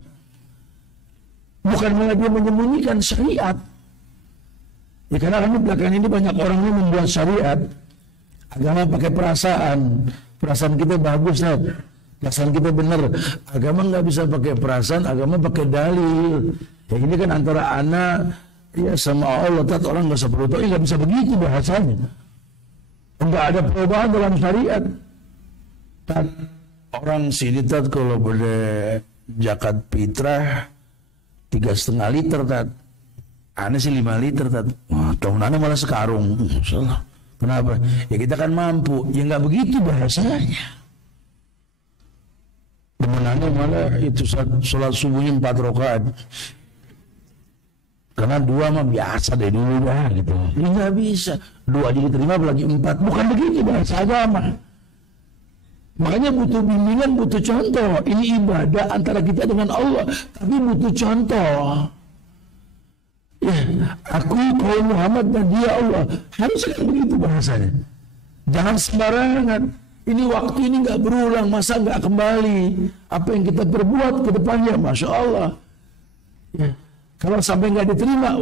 Bukan malah dia menyembunyikan syariat. Ya karena kami belakangan ini banyak orang ini membuat syariat. Agama pakai perasaan. Perasaan kita bagus, Nat. Perasaan kita benar. Agama nggak bisa pakai perasaan, agama pakai dalil. Ya ini kan antara anak ya sama Allah. Tat orang nggak perlu tahu, nggak bisa begitu bahasanya. Enggak ada perubahan dalam syariat. Tat orang sini tat kalau boleh zakat fitrah 3,5 liter tat. Aneh sih 5 liter tat. Wah, tahun aneh malah sekarung. Salah. Kenapa? Ya kita kan mampu. Ya nggak begitu bahasanya. Temenannya malah itu sholat subuhnya 4 rakaat. Karena 2 mah biasa deh dulu dah gitu. Ini nggak bisa. 2 aja diterima apalagi 4. Bukan begitu bahasa agama. Makanya butuh bimbingan, butuh contoh. Ini ibadah antara kita dengan Allah, tapi butuh contoh. Ya, aku kaum Muhammad dan dia Allah. Harusnya begitu bahasanya. Jangan sembarangan. Ini waktu ini nggak berulang, masa nggak kembali? Apa yang kita perbuat ke depannya, masya Allah. Ya. Kalau sampai nggak diterima,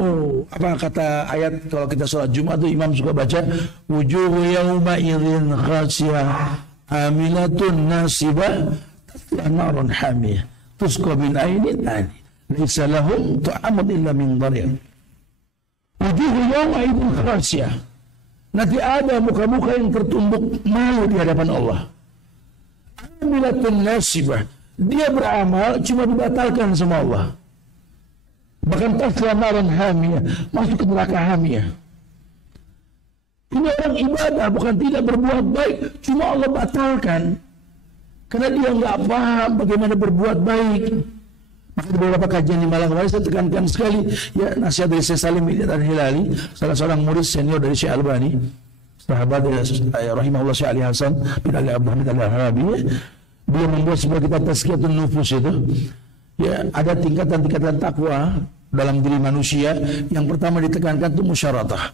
apa kata ayat kalau kita sholat Jumat tuh imam suka baca, wujuhu yauma idzin khasiyah, amilatun nasibah, tasla narun hamiyah, tusqa min ainin ani laisa lahum ta'amun illa min dhari'. Wujuhu yawma idzin khasiyah. Nanti ada muka-muka yang tertunduk malu di hadapan Allah. Amilatun nasibah. Dia beramal cuma dibatalkan sama Allah. Bahkan tasla naran hamiyah, masuk ke neraka hamiyah. Ini orang ibadah, bukan tidak berbuat baik, cuma Allah batalkan karena dia nggak paham bagaimana berbuat baik. Maka di beberapa kajian di malam kemarin saya tekankan sekali ya nasihat dari Syekh Salim bin Al-Hilali, salah seorang murid senior dari Syekh Albani, sahabat rahimahullah Syekh Ali Hasan bin Ali Abdul Hamid Al-Harabi. Dia membuat sebuah kitab Tazkiyatun Nufus itu. Ya, ada tingkatan-tingkatan takwa dalam diri manusia. Yang pertama ditekankan itu musyaratah.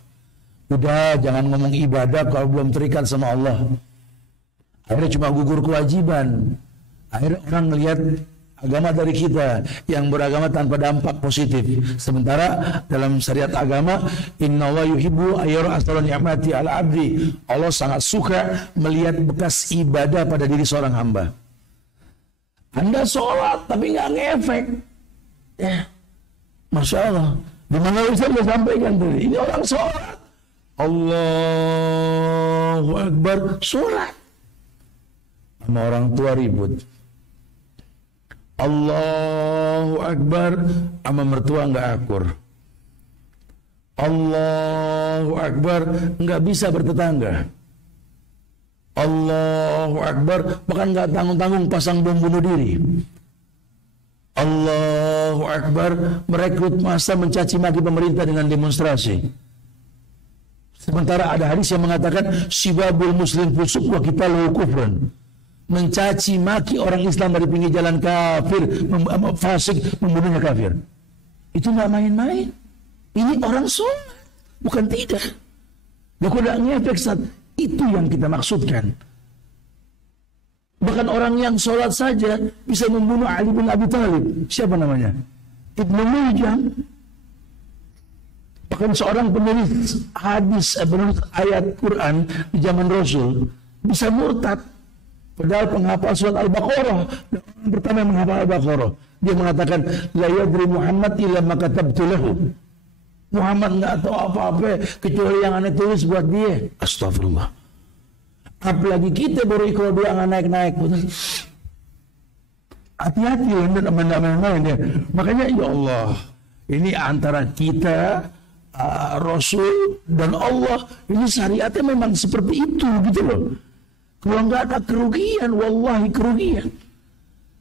Udah jangan ngomong ibadah kalau belum terikat sama Allah. Akhirnya cuma gugur kewajiban. Akhirnya orang melihat agama dari kita yang beragama tanpa dampak positif. Sementara dalam syariat agama, innallaha yuhibbu ayyara asran ni'mati ala abdi. Allah sangat suka melihat bekas ibadah pada diri seorang hamba. Anda sholat tapi nggak ngefek, ya, masya Allah. Di mana saya sudah sampaikan tadi, ini orang sholat, Allahu Akbar, sholat, sama orang tua ribut, Allahu Akbar, sama mertua nggak akur, Allahu Akbar, nggak bisa bertetangga. Allahu Akbar, bahkan nggak tanggung-tanggung pasang bom bunuh diri. Allahu Akbar, merekrut massa mencaci maki pemerintah dengan demonstrasi. Sementara ada hadis yang mengatakan sibabul muslim fusuk wa qitaluhu kufrun. Mencaci maki orang Islam dari pinggir jalan kafir, fasik, membunuhnya kafir. Itu nggak main-main. Ini orang sholat, bukan tidak. Dia kuda ngefek saat itu yang kita maksudkan. Bahkan orang yang sholat saja bisa membunuh Ali bin Abi Thalib. Siapa namanya? Ibnu Muljam. Bahkan seorang penulis hadis, penulis ayat Quran di zaman Rasul bisa murtad. Padahal penghafal surat Al-Baqarah, yang pertama yang menghafal Al-Baqarah, dia mengatakan la yadri Muhammad illa ma katabtu lahu. Muhammad nggak tahu apa-apa kecuali yang aneh tulis buat dia. Astagfirullah. Apalagi kita baru ikut dia nggak naik-naik. Hati-hati dan main-main ya. Makanya ya Allah, ini antara kita, Rasul dan Allah, ini syariatnya memang seperti itu gitu loh. Kalau nggak ada kerugian, wallahi kerugian.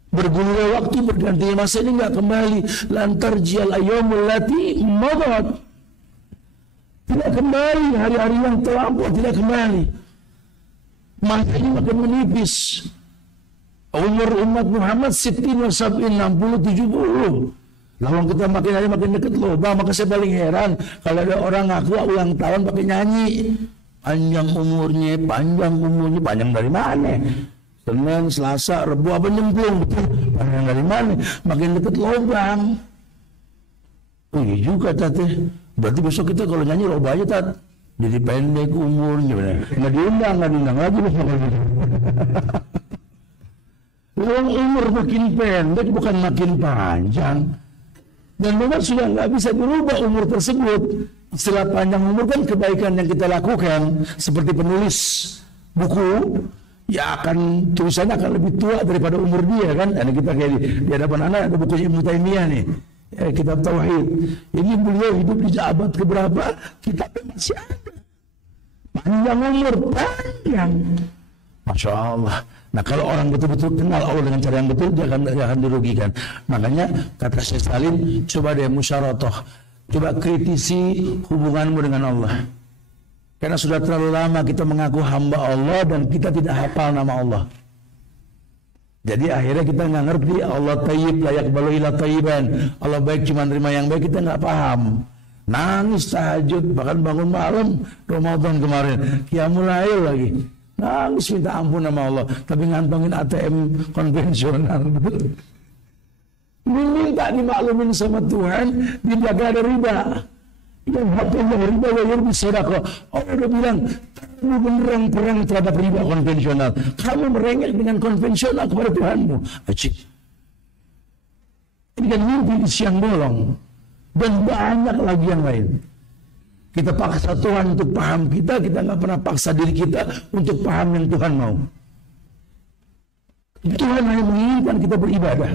Bergulirnya waktu, bergantinya masa ini nggak kembali. Lantar jial ayyamul lati madat. Tidak kembali, hari-hari yang terlampau tidak kembali. Masa ini makin menipis. Umur umat Muhammad 60, 70, 70. Lalu kita makin hari makin dekat lubang. Maka saya paling heran kalau ada orang ngaku ulang tahun pakai nyanyi. Panjang umurnya, panjang dari mana? Senin, Selasa, Rebu, apa nyemplung? Panjang dari mana? Makin dekat lubang. Oh iya juga tante. Berarti besok kita kalau nyanyi roba aja tat. Jadi pendek umurnya. Nggak diundang lagi besok. Umur makin pendek bukan makin panjang. Dan memang sudah nggak bisa dirubah umur tersebut. Istilah panjang umur kan kebaikan yang kita lakukan. Seperti penulis buku, ya akan tulisannya akan lebih tua daripada umur dia kan. Dan kita kayak di hadapan anak ada buku Ibnu Taimiyah nih, kitab Tauhid. Ini beliau hidup di abad keberapa? Kitabnya masih ada. Panjang umur, panjang. Masya Allah. Nah kalau orang betul-betul kenal Allah dengan cara yang betul, dia akan dirugikan. Makanya kata Syekh Salim, coba deh musyaratah, coba kritisi hubunganmu dengan Allah. Karena sudah terlalu lama kita mengaku hamba Allah dan kita tidak hafal nama Allah. Jadi akhirnya kita nggak ngerti Allah tayyib, layak balu ila tayyiban. Allah baik cuma terima yang baik, kita nggak paham. Nangis tahajud, bahkan bangun malam Ramadan kemarin, qiyamul lail lagi. Nangis minta ampun sama Allah, tapi ngantongin ATM konvensional, betul. Minta dimaklumin sama Tuhan, dijaga ada riba. Yang haknya riba wajib sedekah. Allah udah bilang, kamu beneran perang terhadap riba konvensional. Kamu merengek dengan konvensional kepada Tuhanmu. Acik. Ini kan mimpi di siang bolong. Dan banyak lagi yang lain. Kita paksa Tuhan untuk paham kita nggak pernah paksa diri kita untuk paham yang Tuhan mau. Tuhan hanya menginginkan kita beribadah.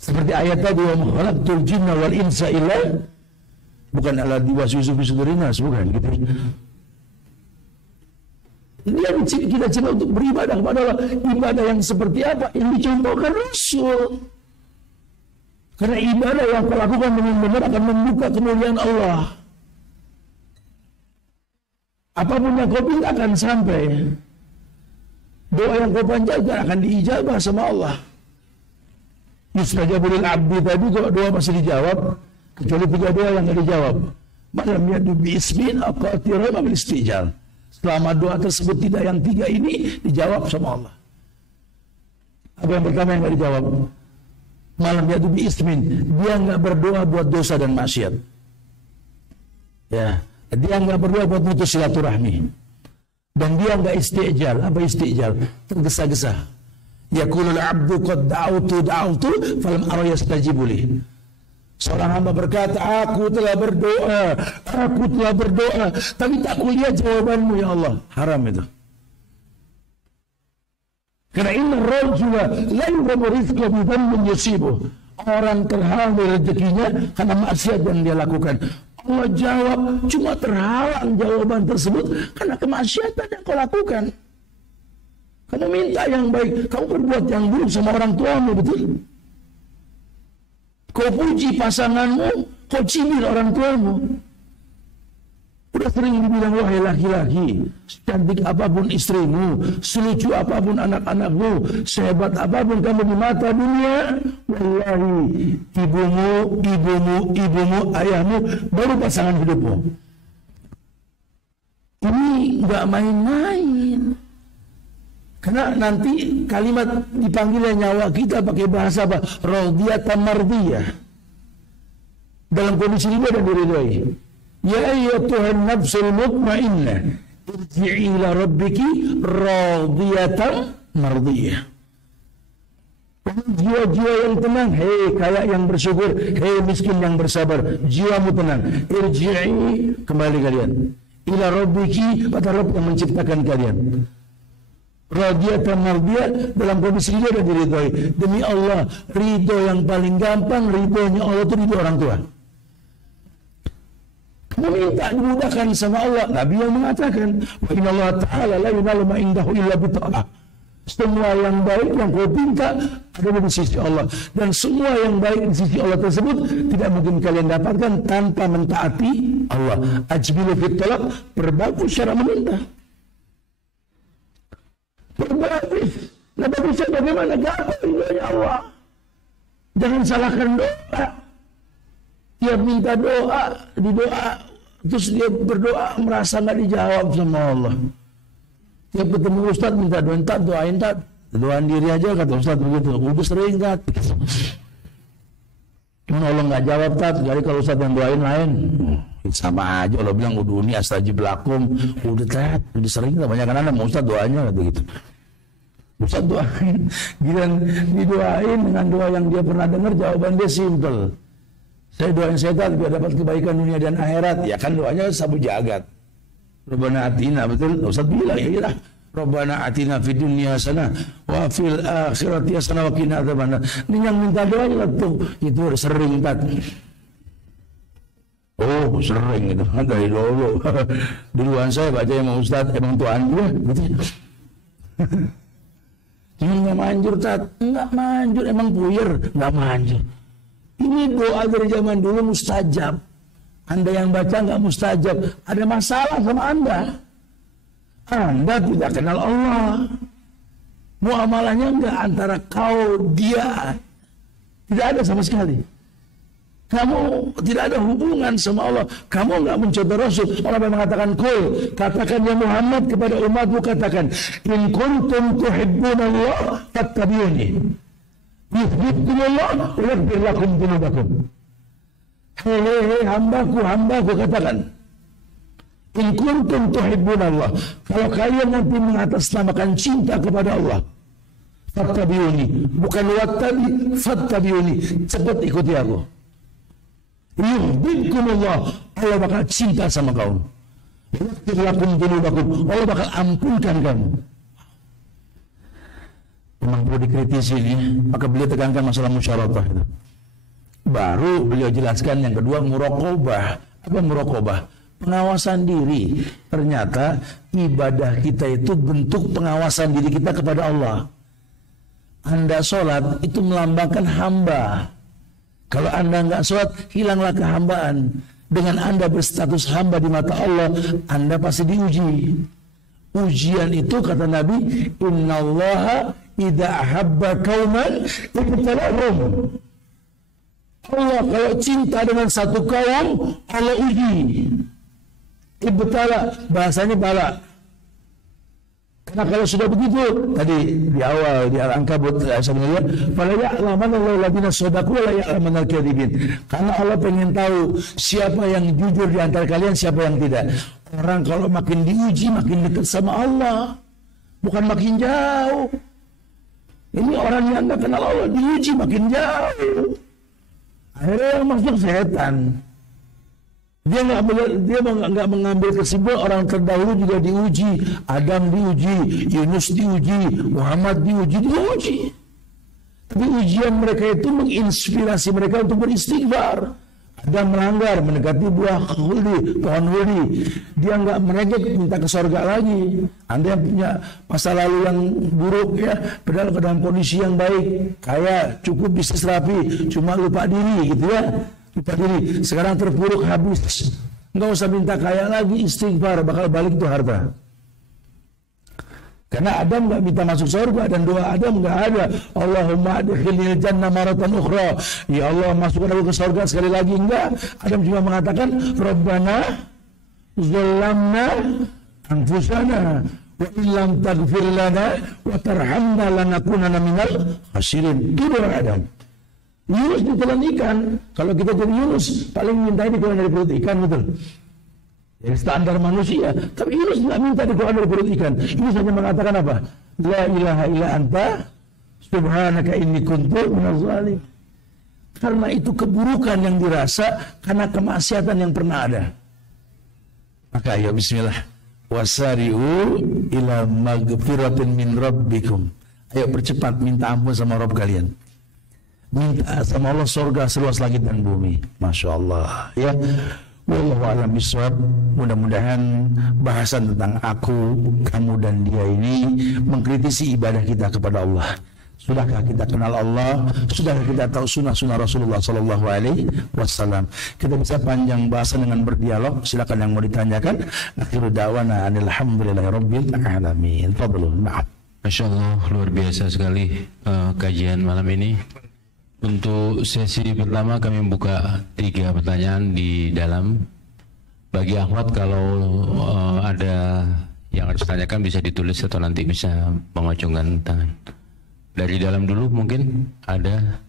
Seperti ayat tadi, wa ma khalaqtul jinna wal insa illa, bukan alladzi waswisu fi sudurin nas, bukan gitu. Dia kita cuma untuk beribadah kepada Allah. Ibadah yang seperti apa? Yang dicontohkan Rasul. Karena ibadah yang kau lakukan dengan benar akan membuka kemuliaan Allah. Apapun yang kau minta akan sampai. Doa yang kau panjatkan akan diijabah sama Allah. Yustajabu lil abdi tadi doa masih dijawab, kecuali 3 doa yang tidak dijawab. Malam yadu bi ismin aqatira bil istijal. Selama doa tersebut tidak yang 3 ini dijawab sama Allah. Apa yang pertama yang tidak dijawab? Malam yadu bi ismin, dia enggak berdoa buat dosa dan maksiat. Ya, dia enggak berdoa buat putus silaturahmi. Dan dia enggak istijal. Apa istijal? Tergesa-gesa. Yaqulul abdu qad da'utu falam ara yastajibu li. Seorang hamba berkata, aku telah berdoa, tapi tak kulihat jawabanmu ya Allah. Haram itu. Karena inna rajula la yuramu rizqa bi dhanbin yusibuh. Orang terhalang rezekinya karena maksiat yang dia lakukan. Allah jawab, cuma terhalang jawaban tersebut karena kemaksiatan yang kau lakukan. Kamu minta yang baik, kamu berbuat yang buruk sama orang tuamu, betul? Kau puji pasanganmu, kau cibir orang tuamu. Udah sering dibilang, wahai laki-laki, secantik apapun istrimu, selucu apapun anak-anakmu, sehebat apapun kamu di mata dunia, wallahi, ibumu, ayahmu, baru pasangan hidupmu. Ini nggak main-main. Karena nanti kalimat dipanggilnya nyawa kita pakai bahasa apa? Radiyatan mardiyah. Dalam kondisi ridha dan diridhai. Ya ayyatuhan nafsul mutmainnah, irji'i ila rabbiki radiyatan mardiyah. Jiwa-jiwa yang tenang, hei kaya yang bersyukur, hei miskin yang bersabar, jiwamu tenang. Irji'i, kembali kalian. Ila rabbiki, pada Rabb yang menciptakan kalian. Radiyatan mardiyah, dalam kondisi ridho dan diridhoi. Demi Allah, ridho yang paling gampang, ridhonya Allah itu ridho orang tua. Meminta dimudahkan sama Allah. Nabi yang mengatakan, wa inna Allah ta'ala la yunalu ma indahu illa bita'ah. Semua yang baik yang kau minta ada di sisi Allah, dan semua yang baik di sisi Allah tersebut tidak mungkin kalian dapatkan tanpa mentaati Allah. Ajbilu fit talab, perbagus cara meminta. Berbagus. Nah, bagusnya bagaimana? Gampang ridhonya Allah. Jangan salahkan doa. Dia minta doa, didoa, terus dia berdoa merasa nggak dijawab sama Allah. Dia ketemu Ustaz minta doa, tak doain tak, doain diri aja kata Ustaz begitu. Udah sering tak. Cuma Allah nggak jawab tak, jadi kalau Ustaz yang doain lain. Sama aja Allah bilang uduni astajib lakum, udah tat, udah sering tak, banyak kan mau Ustaz doanya kata gitu. Ustaz doain, giliran didoain dengan doa yang dia pernah dengar, jawaban dia simple. Saya doain setan biar dapat kebaikan dunia dan akhirat. Ya kan doanya sabu jagat. Rabbana atina, betul? Ustaz bilang ya iyalah. Rabbana atina fid dunya hasanah wa fil akhirati hasanah wa qina adzabannar. Ini yang minta doa tuh itu sering tak. Oh sering itu kan dari dulu. Duluan saya baca sama Ustaz emang Tuhan dia gitu. Cuma nggak manjur tak, nggak manjur emang puyer nggak manjur. Ini doa dari zaman dulu mustajab. Anda yang baca nggak mustajab, ada masalah sama Anda. Anda tidak kenal Allah. Muamalahnya enggak antara kau dia, tidak ada sama sekali. Kamu tidak ada hubungan sama Allah. Kamu enggak mencontoh Rasul. Allah mengatakan kul, katakan ya Muhammad kepada umatmu, katakan in kuntum tuhibbunallah fattabi'uni yuhibbukumullah wa yaghfir lakum dzunubakum. Hei hambaku katakan, in kuntum tuhibbunallah, kalau kalian nanti mengatasnamakan cinta kepada Allah, fattabi'uni, bukan wattabi, fattabi'uni, cepat ikuti aku. Yuhibbukumullah, Allah bakal cinta sama kamu. Yaghfir lakum dzunubakum, Allah bakal ampunkan kamu. Memang perlu dikritisi ini, maka beliau tekankan masalah musyawarah itu. Baru beliau jelaskan yang kedua, muraqabah. Apa muraqabah? Pengawasan diri. Ternyata ibadah kita itu bentuk pengawasan diri kita kepada Allah. Anda sholat itu melambangkan hamba. Kalau Anda enggak sholat, hilanglah kehambaan. Dengan Anda berstatus hamba di mata Allah, Anda pasti diuji. Ujian itu kata Nabi, innallaha idza ahabba qauman ibtalahum. Allah kalau cinta dengan satu kaum, Allah uji. Ibtala, bahasanya bala. Karena kalau sudah begitu, tadi di awal di Al-Ankabut sebenarnya, fala ya'lamanna Allahu alladziina shadaqu wa la ya'lamanna al-kadzibin. Karena Allah pengen tahu siapa yang jujur di antara kalian, siapa yang tidak. Orang kalau makin diuji makin dekat sama Allah, bukan makin jauh. Ini orang yang enggak kenal Allah diuji makin jauh. Akhirnya yang masuk setan. Dia nggak mengambil kesimpulan. Orang terdahulu juga diuji, Adam diuji, Yunus diuji, Muhammad diuji. Tapi ujian mereka itu menginspirasi mereka untuk beristighfar. Adam melanggar, mendekati buah pohon huri, dia nggak merengek, minta ke surga lagi. Anda yang punya masa lalu yang buruk ya, padahal ke dalam kondisi yang baik, kaya, cukup, bisnis rapi, cuma lupa diri gitu ya. Lupa diri, sekarang terpuruk habis. Nggak usah minta kaya lagi, istighfar, bakal balik tuh harta. Karena Adam nggak minta masuk surga dan doa Adam nggak ada. Allahumma adkhilnil jannah maratan ukhra. Ya Allah, masukkan aku ke surga sekali lagi, enggak. Adam cuma mengatakan Rabbana zalamna anfusana wa illam taghfir lana wa tarhamna lanakunanna minal khasirin. Itu doa Adam. Yunus ditelan ikan. Kalau kita jadi Yunus, paling minta dikeluarin dari perut ikan, betul. Ya, standar manusia. Tapi Yunus tidak minta dikeluarin dari perut ikan. Yunus hanya mengatakan apa? La ilaha illa anta subhanaka inni kuntu minaz zalim. Karena itu keburukan yang dirasa karena kemaksiatan yang pernah ada. Maka ayo bismillah. Wasari'u ila magfiratin min rabbikum. Ayo percepat minta ampun sama Rabb kalian. Minta sama Allah surga seluas langit dan bumi. Masya Allah ya. Wallahu a'lam bishawab. Mudah-mudahan bahasan tentang aku, kamu dan dia ini mengkritisi ibadah kita kepada Allah. Sudahkah kita kenal Allah? Sudahkah kita tahu sunnah-sunnah Rasulullah Sallallahu Alaihi Wasallam? Kita bisa panjang bahasan dengan berdialog. Silakan yang mau ditanyakan. Akhiru da'wana alhamdulillahirabbil alamin. Fadlun. Maaf. Masya Allah, luar biasa sekali kajian malam ini. Untuk sesi pertama kami membuka 3 pertanyaan di dalam. Bagi akhwat kalau ada yang harus ditanyakan bisa ditulis atau nanti bisa mengacungkan tangan. Dari dalam dulu mungkin ada.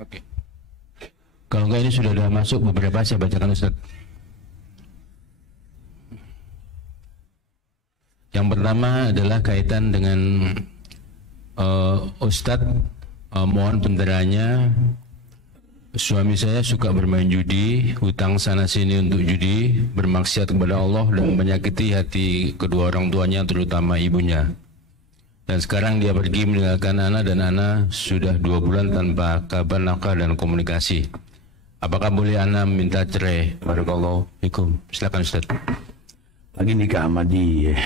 Oke. Kalau enggak ini sudah ada masuk beberapa, saya bacakan Ustaz. Yang pertama adalah kaitan dengan Ustadz, mohon pencerahannya. Suami saya suka bermain judi, hutang sana sini untuk judi, bermaksiat kepada Allah dan menyakiti hati kedua orang tuanya, terutama ibunya. Dan sekarang dia pergi meninggalkan anak, dan anak sudah 2 bulan tanpa kabar, nafkah dan komunikasi. Apakah boleh anak minta cerai? Barakallahu fikum. Silakan Ustaz. Lagi nikah sama dia,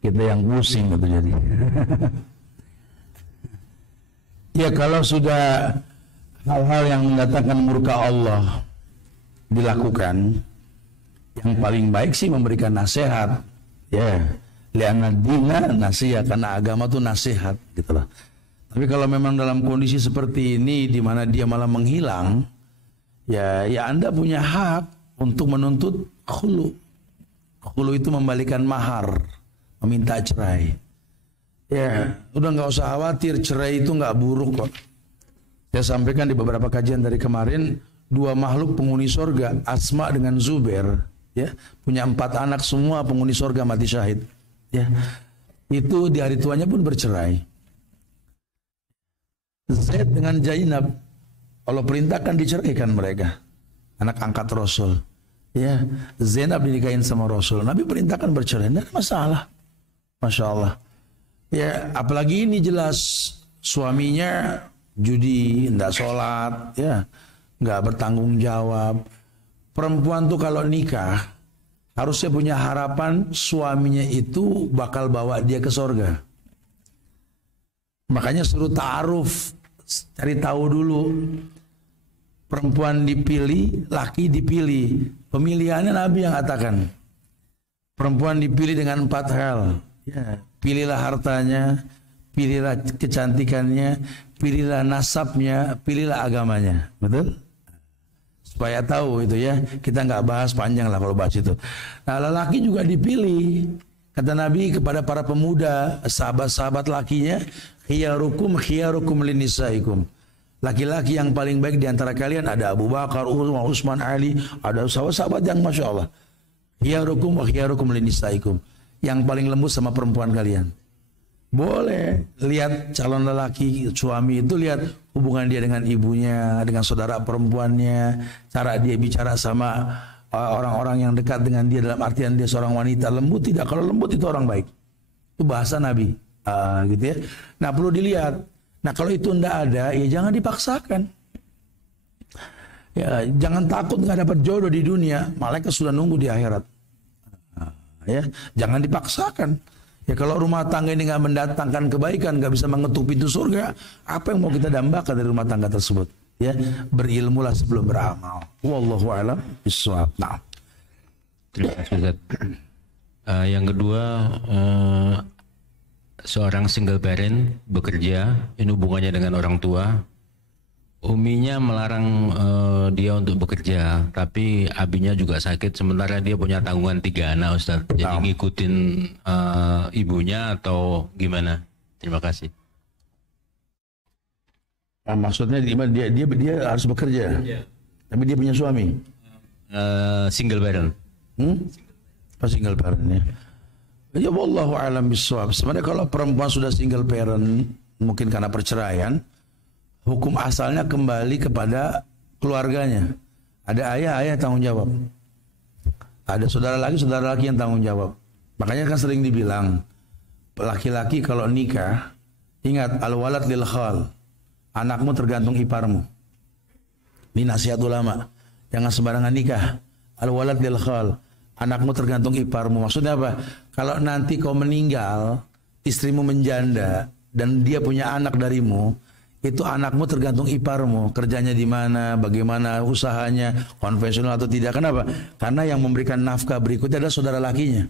kita yang pusing itu jadi. Ya kalau sudah hal-hal yang mendatangkan murka Allah dilakukan, yang paling baik sih memberikan nasihat. Ya, li'anna dina nasihat, karena agama itu nasihat, gitulah. Tapi kalau memang dalam kondisi seperti ini di mana dia malah menghilang, ya Anda punya hak untuk menuntut khulu. Khulu itu membalikan mahar, meminta cerai. Ya, udah nggak usah khawatir, cerai itu nggak buruk kok. Saya sampaikan di beberapa kajian dari kemarin, 2 makhluk penghuni surga, Asma dengan Zubair, ya, punya 4 anak, semua penghuni surga mati syahid. Ya, itu di hari tuanya pun bercerai. Zaid dengan Zainab, Allah perintahkan diceraikan mereka, anak angkat Rasul. Ya, Zainab dinikahin sama Rasul. Nabi perintahkan bercerai, tidak masalah. Masya Allah. Ya, apalagi ini jelas suaminya judi, tidak sholat, ya, nggak bertanggung jawab. Perempuan tuh kalau nikah harusnya punya harapan suaminya itu bakal bawa dia ke sorga. Makanya suruh ta'aruf, cari tahu dulu. Perempuan dipilih, laki dipilih. Pemilihannya Nabi yang katakan. Perempuan dipilih dengan 4 hal. Ya, pilihlah hartanya, pilihlah kecantikannya, pilihlah nasabnya, pilihlah agamanya. Betul? Supaya tahu itu ya. Kita nggak bahas panjang lah kalau bahas itu. Nah, lelaki juga dipilih. Kata Nabi kepada para pemuda, sahabat-sahabat lakinya, khiyarukum linisaikum. Laki-laki yang paling baik di antara kalian ada Abu Bakar, Umar, Utsman, Ali, ada sahabat-sahabat yang Masya Allah. Khiyarukum linisaikum. Yang paling lembut sama perempuan kalian. Boleh lihat calon lelaki suami itu, lihat hubungan dia dengan ibunya, dengan saudara perempuannya, cara dia bicara sama orang-orang yang dekat dengan dia, dalam artian dia seorang wanita lembut tidak. Kalau lembut itu orang baik, itu bahasa Nabi, gitu ya. Nah, perlu dilihat. Nah, kalau itu tidak ada, ya jangan dipaksakan. Ya, jangan takut nggak dapat jodoh di dunia, malaikat sudah nunggu di akhirat. Ya, jangan dipaksakan. Ya, kalau rumah tangga ini nggak mendatangkan kebaikan, nggak bisa mengetuk pintu surga, apa yang mau kita dambakan dari rumah tangga tersebut? Ya, berilmulah sebelum beramal. Wallahu a'lam bishawab. Nah. Terima kasih Ustaz. Yang kedua, seorang single parent bekerja, ini hubungannya dengan orang tua. Uminya melarang dia untuk bekerja, tapi abinya juga sakit. Sementara dia punya tanggungan 3 anak, Ustaz. Jadi ngikutin ibunya atau gimana? Terima kasih. Maksudnya dia harus bekerja, tapi dia punya suami. Single parent. Single parent ya. Ya wallahu a'lam bishawab. Sebenarnya kalau perempuan sudah single parent, mungkin karena perceraian, hukum asalnya kembali kepada keluarganya. Ada ayah tanggung jawab. Ada saudara laki yang tanggung jawab. Makanya kan sering dibilang, laki-laki kalau nikah, ingat al-walad lil khal. Anakmu tergantung iparmu. Ini nasihat ulama. Jangan sembarangan nikah. Al-walad lil khal. Anakmu tergantung iparmu. Maksudnya apa? Kalau nanti kau meninggal, istrimu menjanda dan dia punya anak darimu, itu anakmu tergantung iparmu. Kerjanya di mana, bagaimana usahanya, konvensional atau tidak. Kenapa? Karena yang memberikan nafkah berikutnya adalah saudara lakinya.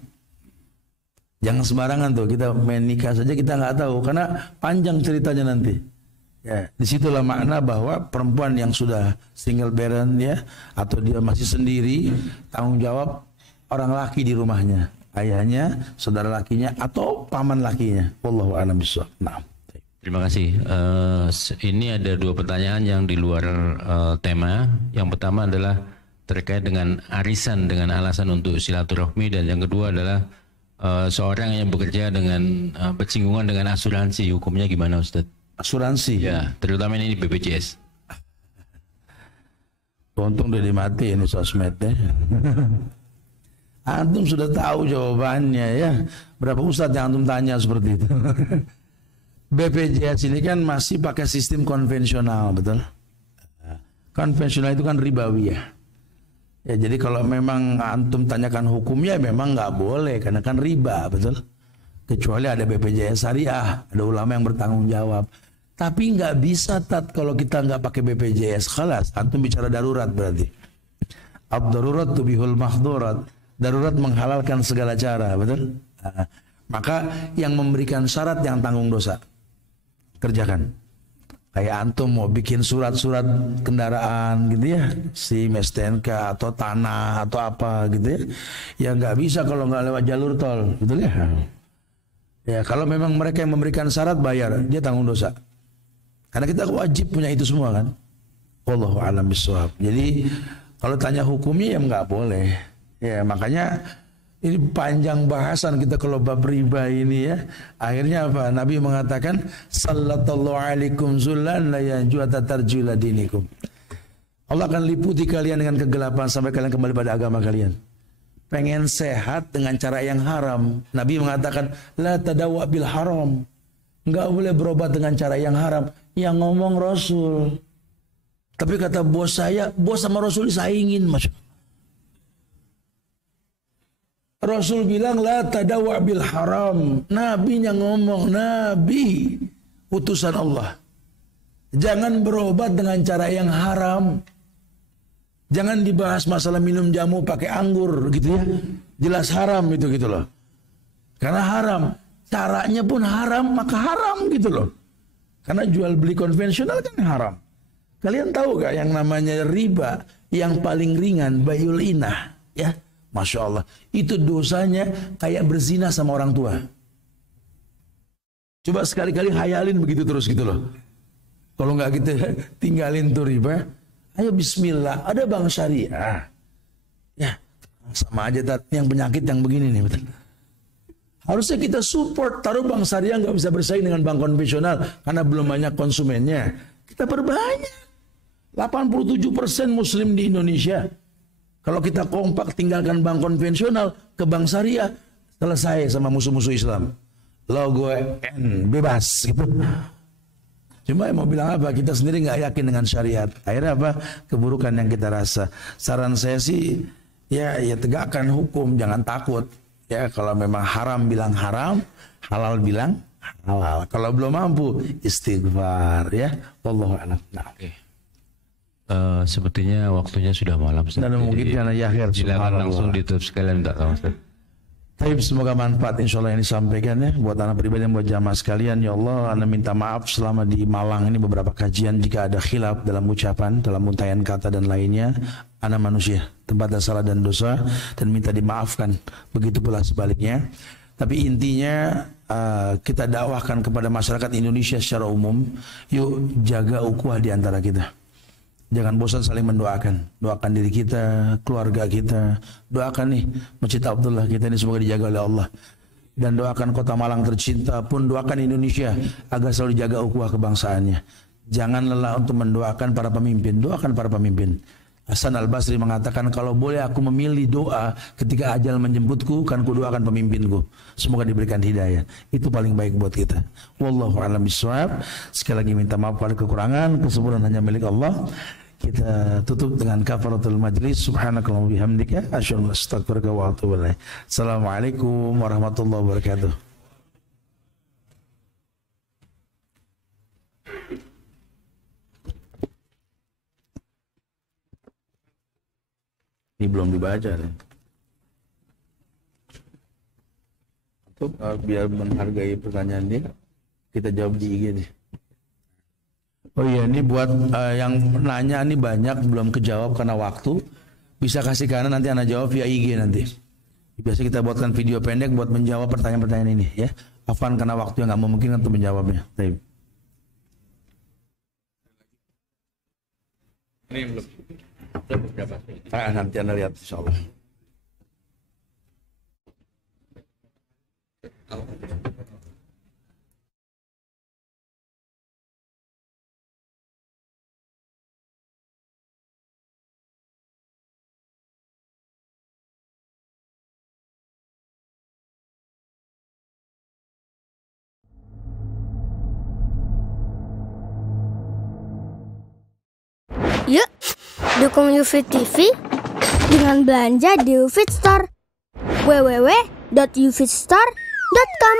Jangan sembarangan tuh, kita main nikah saja kita nggak tahu, karena panjang ceritanya nanti. Ya, disitulah makna bahwa perempuan yang sudah single parent ya, atau dia masih sendiri, tanggung jawab orang laki di rumahnya, ayahnya, saudara lakinya, atau paman lakinya. Wallahu a'lam bishawab. Nah. Terima kasih. Ini ada 2 pertanyaan yang di luar tema. Yang pertama adalah terkait dengan arisan dengan alasan untuk silaturahmi, dan yang kedua adalah seorang yang bekerja dengan bersinggungan dengan asuransi, hukumnya gimana, Ustaz? Asuransi? Ya, terutama ini BPJS. Untung udah dimatiin ini sosmednya. Antum sudah tahu jawabannya ya. Berapa ustadz yang antum tanya seperti itu? BPJS ini kan masih pakai sistem konvensional, betul? Konvensional itu kan ribawi ya. Ya, jadi kalau memang antum tanyakan hukumnya, memang nggak boleh karena kan riba, betul? Kecuali ada BPJS syariah, ada ulama yang bertanggung jawab. Tapi nggak bisa kalau kita nggak pakai BPJS, khalas, antum bicara darurat berarti. Ad-darurat tubihul mahdurat. Darurat menghalalkan segala cara, betul? Maka yang memberikan syarat yang tanggung dosa, kerjakan. Kayak antum mau bikin surat-surat kendaraan gitu ya, SIM, STNK atau tanah atau apa gitu ya, ya nggak bisa kalau nggak lewat jalur tol, betul ya? Ya kalau memang mereka yang memberikan syarat bayar, dia tanggung dosa. Karena kita wajib punya itu semua kan. Wallahu a'lam bishawab. Jadi kalau tanya hukumnya ya nggak boleh. Ya makanya Ini panjang bahasan kita kalau bab riba ini ya. Akhirnya apa? Nabi mengatakan sallallahu alaikum zullan la yanju tatarjula dinikum. Allah akan liputi kalian dengan kegelapan sampai kalian kembali pada agama kalian. Pengen sehat dengan cara yang haram. Nabi mengatakan la tadawa bil haram. Enggak boleh berobat dengan cara yang haram. Yang ngomong Rasul. Tapi kata bos saya, bos sama Rasul disaingin, Mas. Rasul bilang la tadawa bil haram. Nabinya ngomong, Nabi utusan Allah. Jangan berobat dengan cara yang haram. Jangan dibahas masalah minum jamu pakai anggur gitu ya. Jelas haram itu gitu loh. Karena haram. Caranya pun haram, maka haram gitu loh. Karena jual beli konvensional kan haram. Kalian tahu gak yang namanya riba yang paling ringan bayul inah ya? Masya Allah. Itu dosanya kayak berzina sama orang tua. Coba sekali-kali hayalin begitu terus gitu loh. Kalau nggak kita tinggalin tuh riba, ayo bismillah, ada bank syariah. Ya, sama aja yang penyakit yang begini nih, betul. Harusnya kita support, taruh bank syariah nggak bisa bersaing dengan bank konvensional karena belum banyak konsumennya. Kita perbanyak. 87% Muslim di Indonesia. Kalau kita kompak tinggalkan bank konvensional ke bank syariah, selesai sama musuh-musuh Islam. Logo N bebas gitu. Cuma mau bilang apa? Kita sendiri nggak yakin dengan syariat. Akhirnya apa? Keburukan yang kita rasa. Saran saya sih, ya tegakkan hukum, jangan takut. Ya kalau memang haram bilang haram, halal bilang halal. Kalau belum mampu istighfar ya. Wallahu a'lam. Nah. Oke. Sepertinya waktunya sudah malam. Dan mungkin karena akhir. Silakan langsung ditutup sekalian, tak tahu. Taib, semoga manfaat insyaallah yang disampaikan ya buat anak pribadi dan buat jamaah sekalian. Ya Allah, ana minta maaf selama di Malang ini beberapa kajian jika ada khilaf dalam ucapan, dalam untayan kata dan lainnya. Ana manusia, tempat ada salah dan dosa dan minta dimaafkan. Begitu pula sebaliknya. Tapi intinya kita dakwahkan kepada masyarakat Indonesia secara umum, yuk jaga ukhuwah di antara kita. Jangan bosan saling mendoakan. Doakan diri kita, keluarga kita. Doakan nih Masjid Abdullah kita ini semoga dijaga oleh Allah. Dan doakan kota Malang tercinta pun, doakan Indonesia agar selalu dijaga ukhuwah kebangsaannya. Jangan lelah untuk mendoakan para pemimpin. Doakan para pemimpin. Hasan Al-Basri mengatakan, kalau boleh aku memilih doa ketika ajal menjemputku, kan ku doakan pemimpinku. Semoga diberikan hidayah. Itu paling baik buat kita. Wallahu a'lam bishawab. Sekali lagi minta maaf pada kekurangan, kesempurnaan hanya milik Allah. Kita tutup dengan kafaratul majlis. Subhanakallahumma bihamdika asyhadu an la ilaha illa anta astaghfiruka wa atubu ilaik. Assalamualaikum warahmatullahi wabarakatuh. Ini belum dibaca nih. Untuk biar menghargai pertanyaan dia, kita jawab di IG nih. Oh iya, ini buat yang nanya ini banyak belum kejawab karena waktu. Bisa kasih kanan nanti Anda jawab via IG nanti. Biasa kita buatkan video pendek buat menjawab pertanyaan-pertanyaan ini ya. Afan karena waktu yang nggak memungkinkan untuk menjawabnya. Baik. Ini belum. Nanti Anda lihat insyaallah. Yuk, dukung UFIT TV dengan belanja di UFIT Store. www.ufitstore.com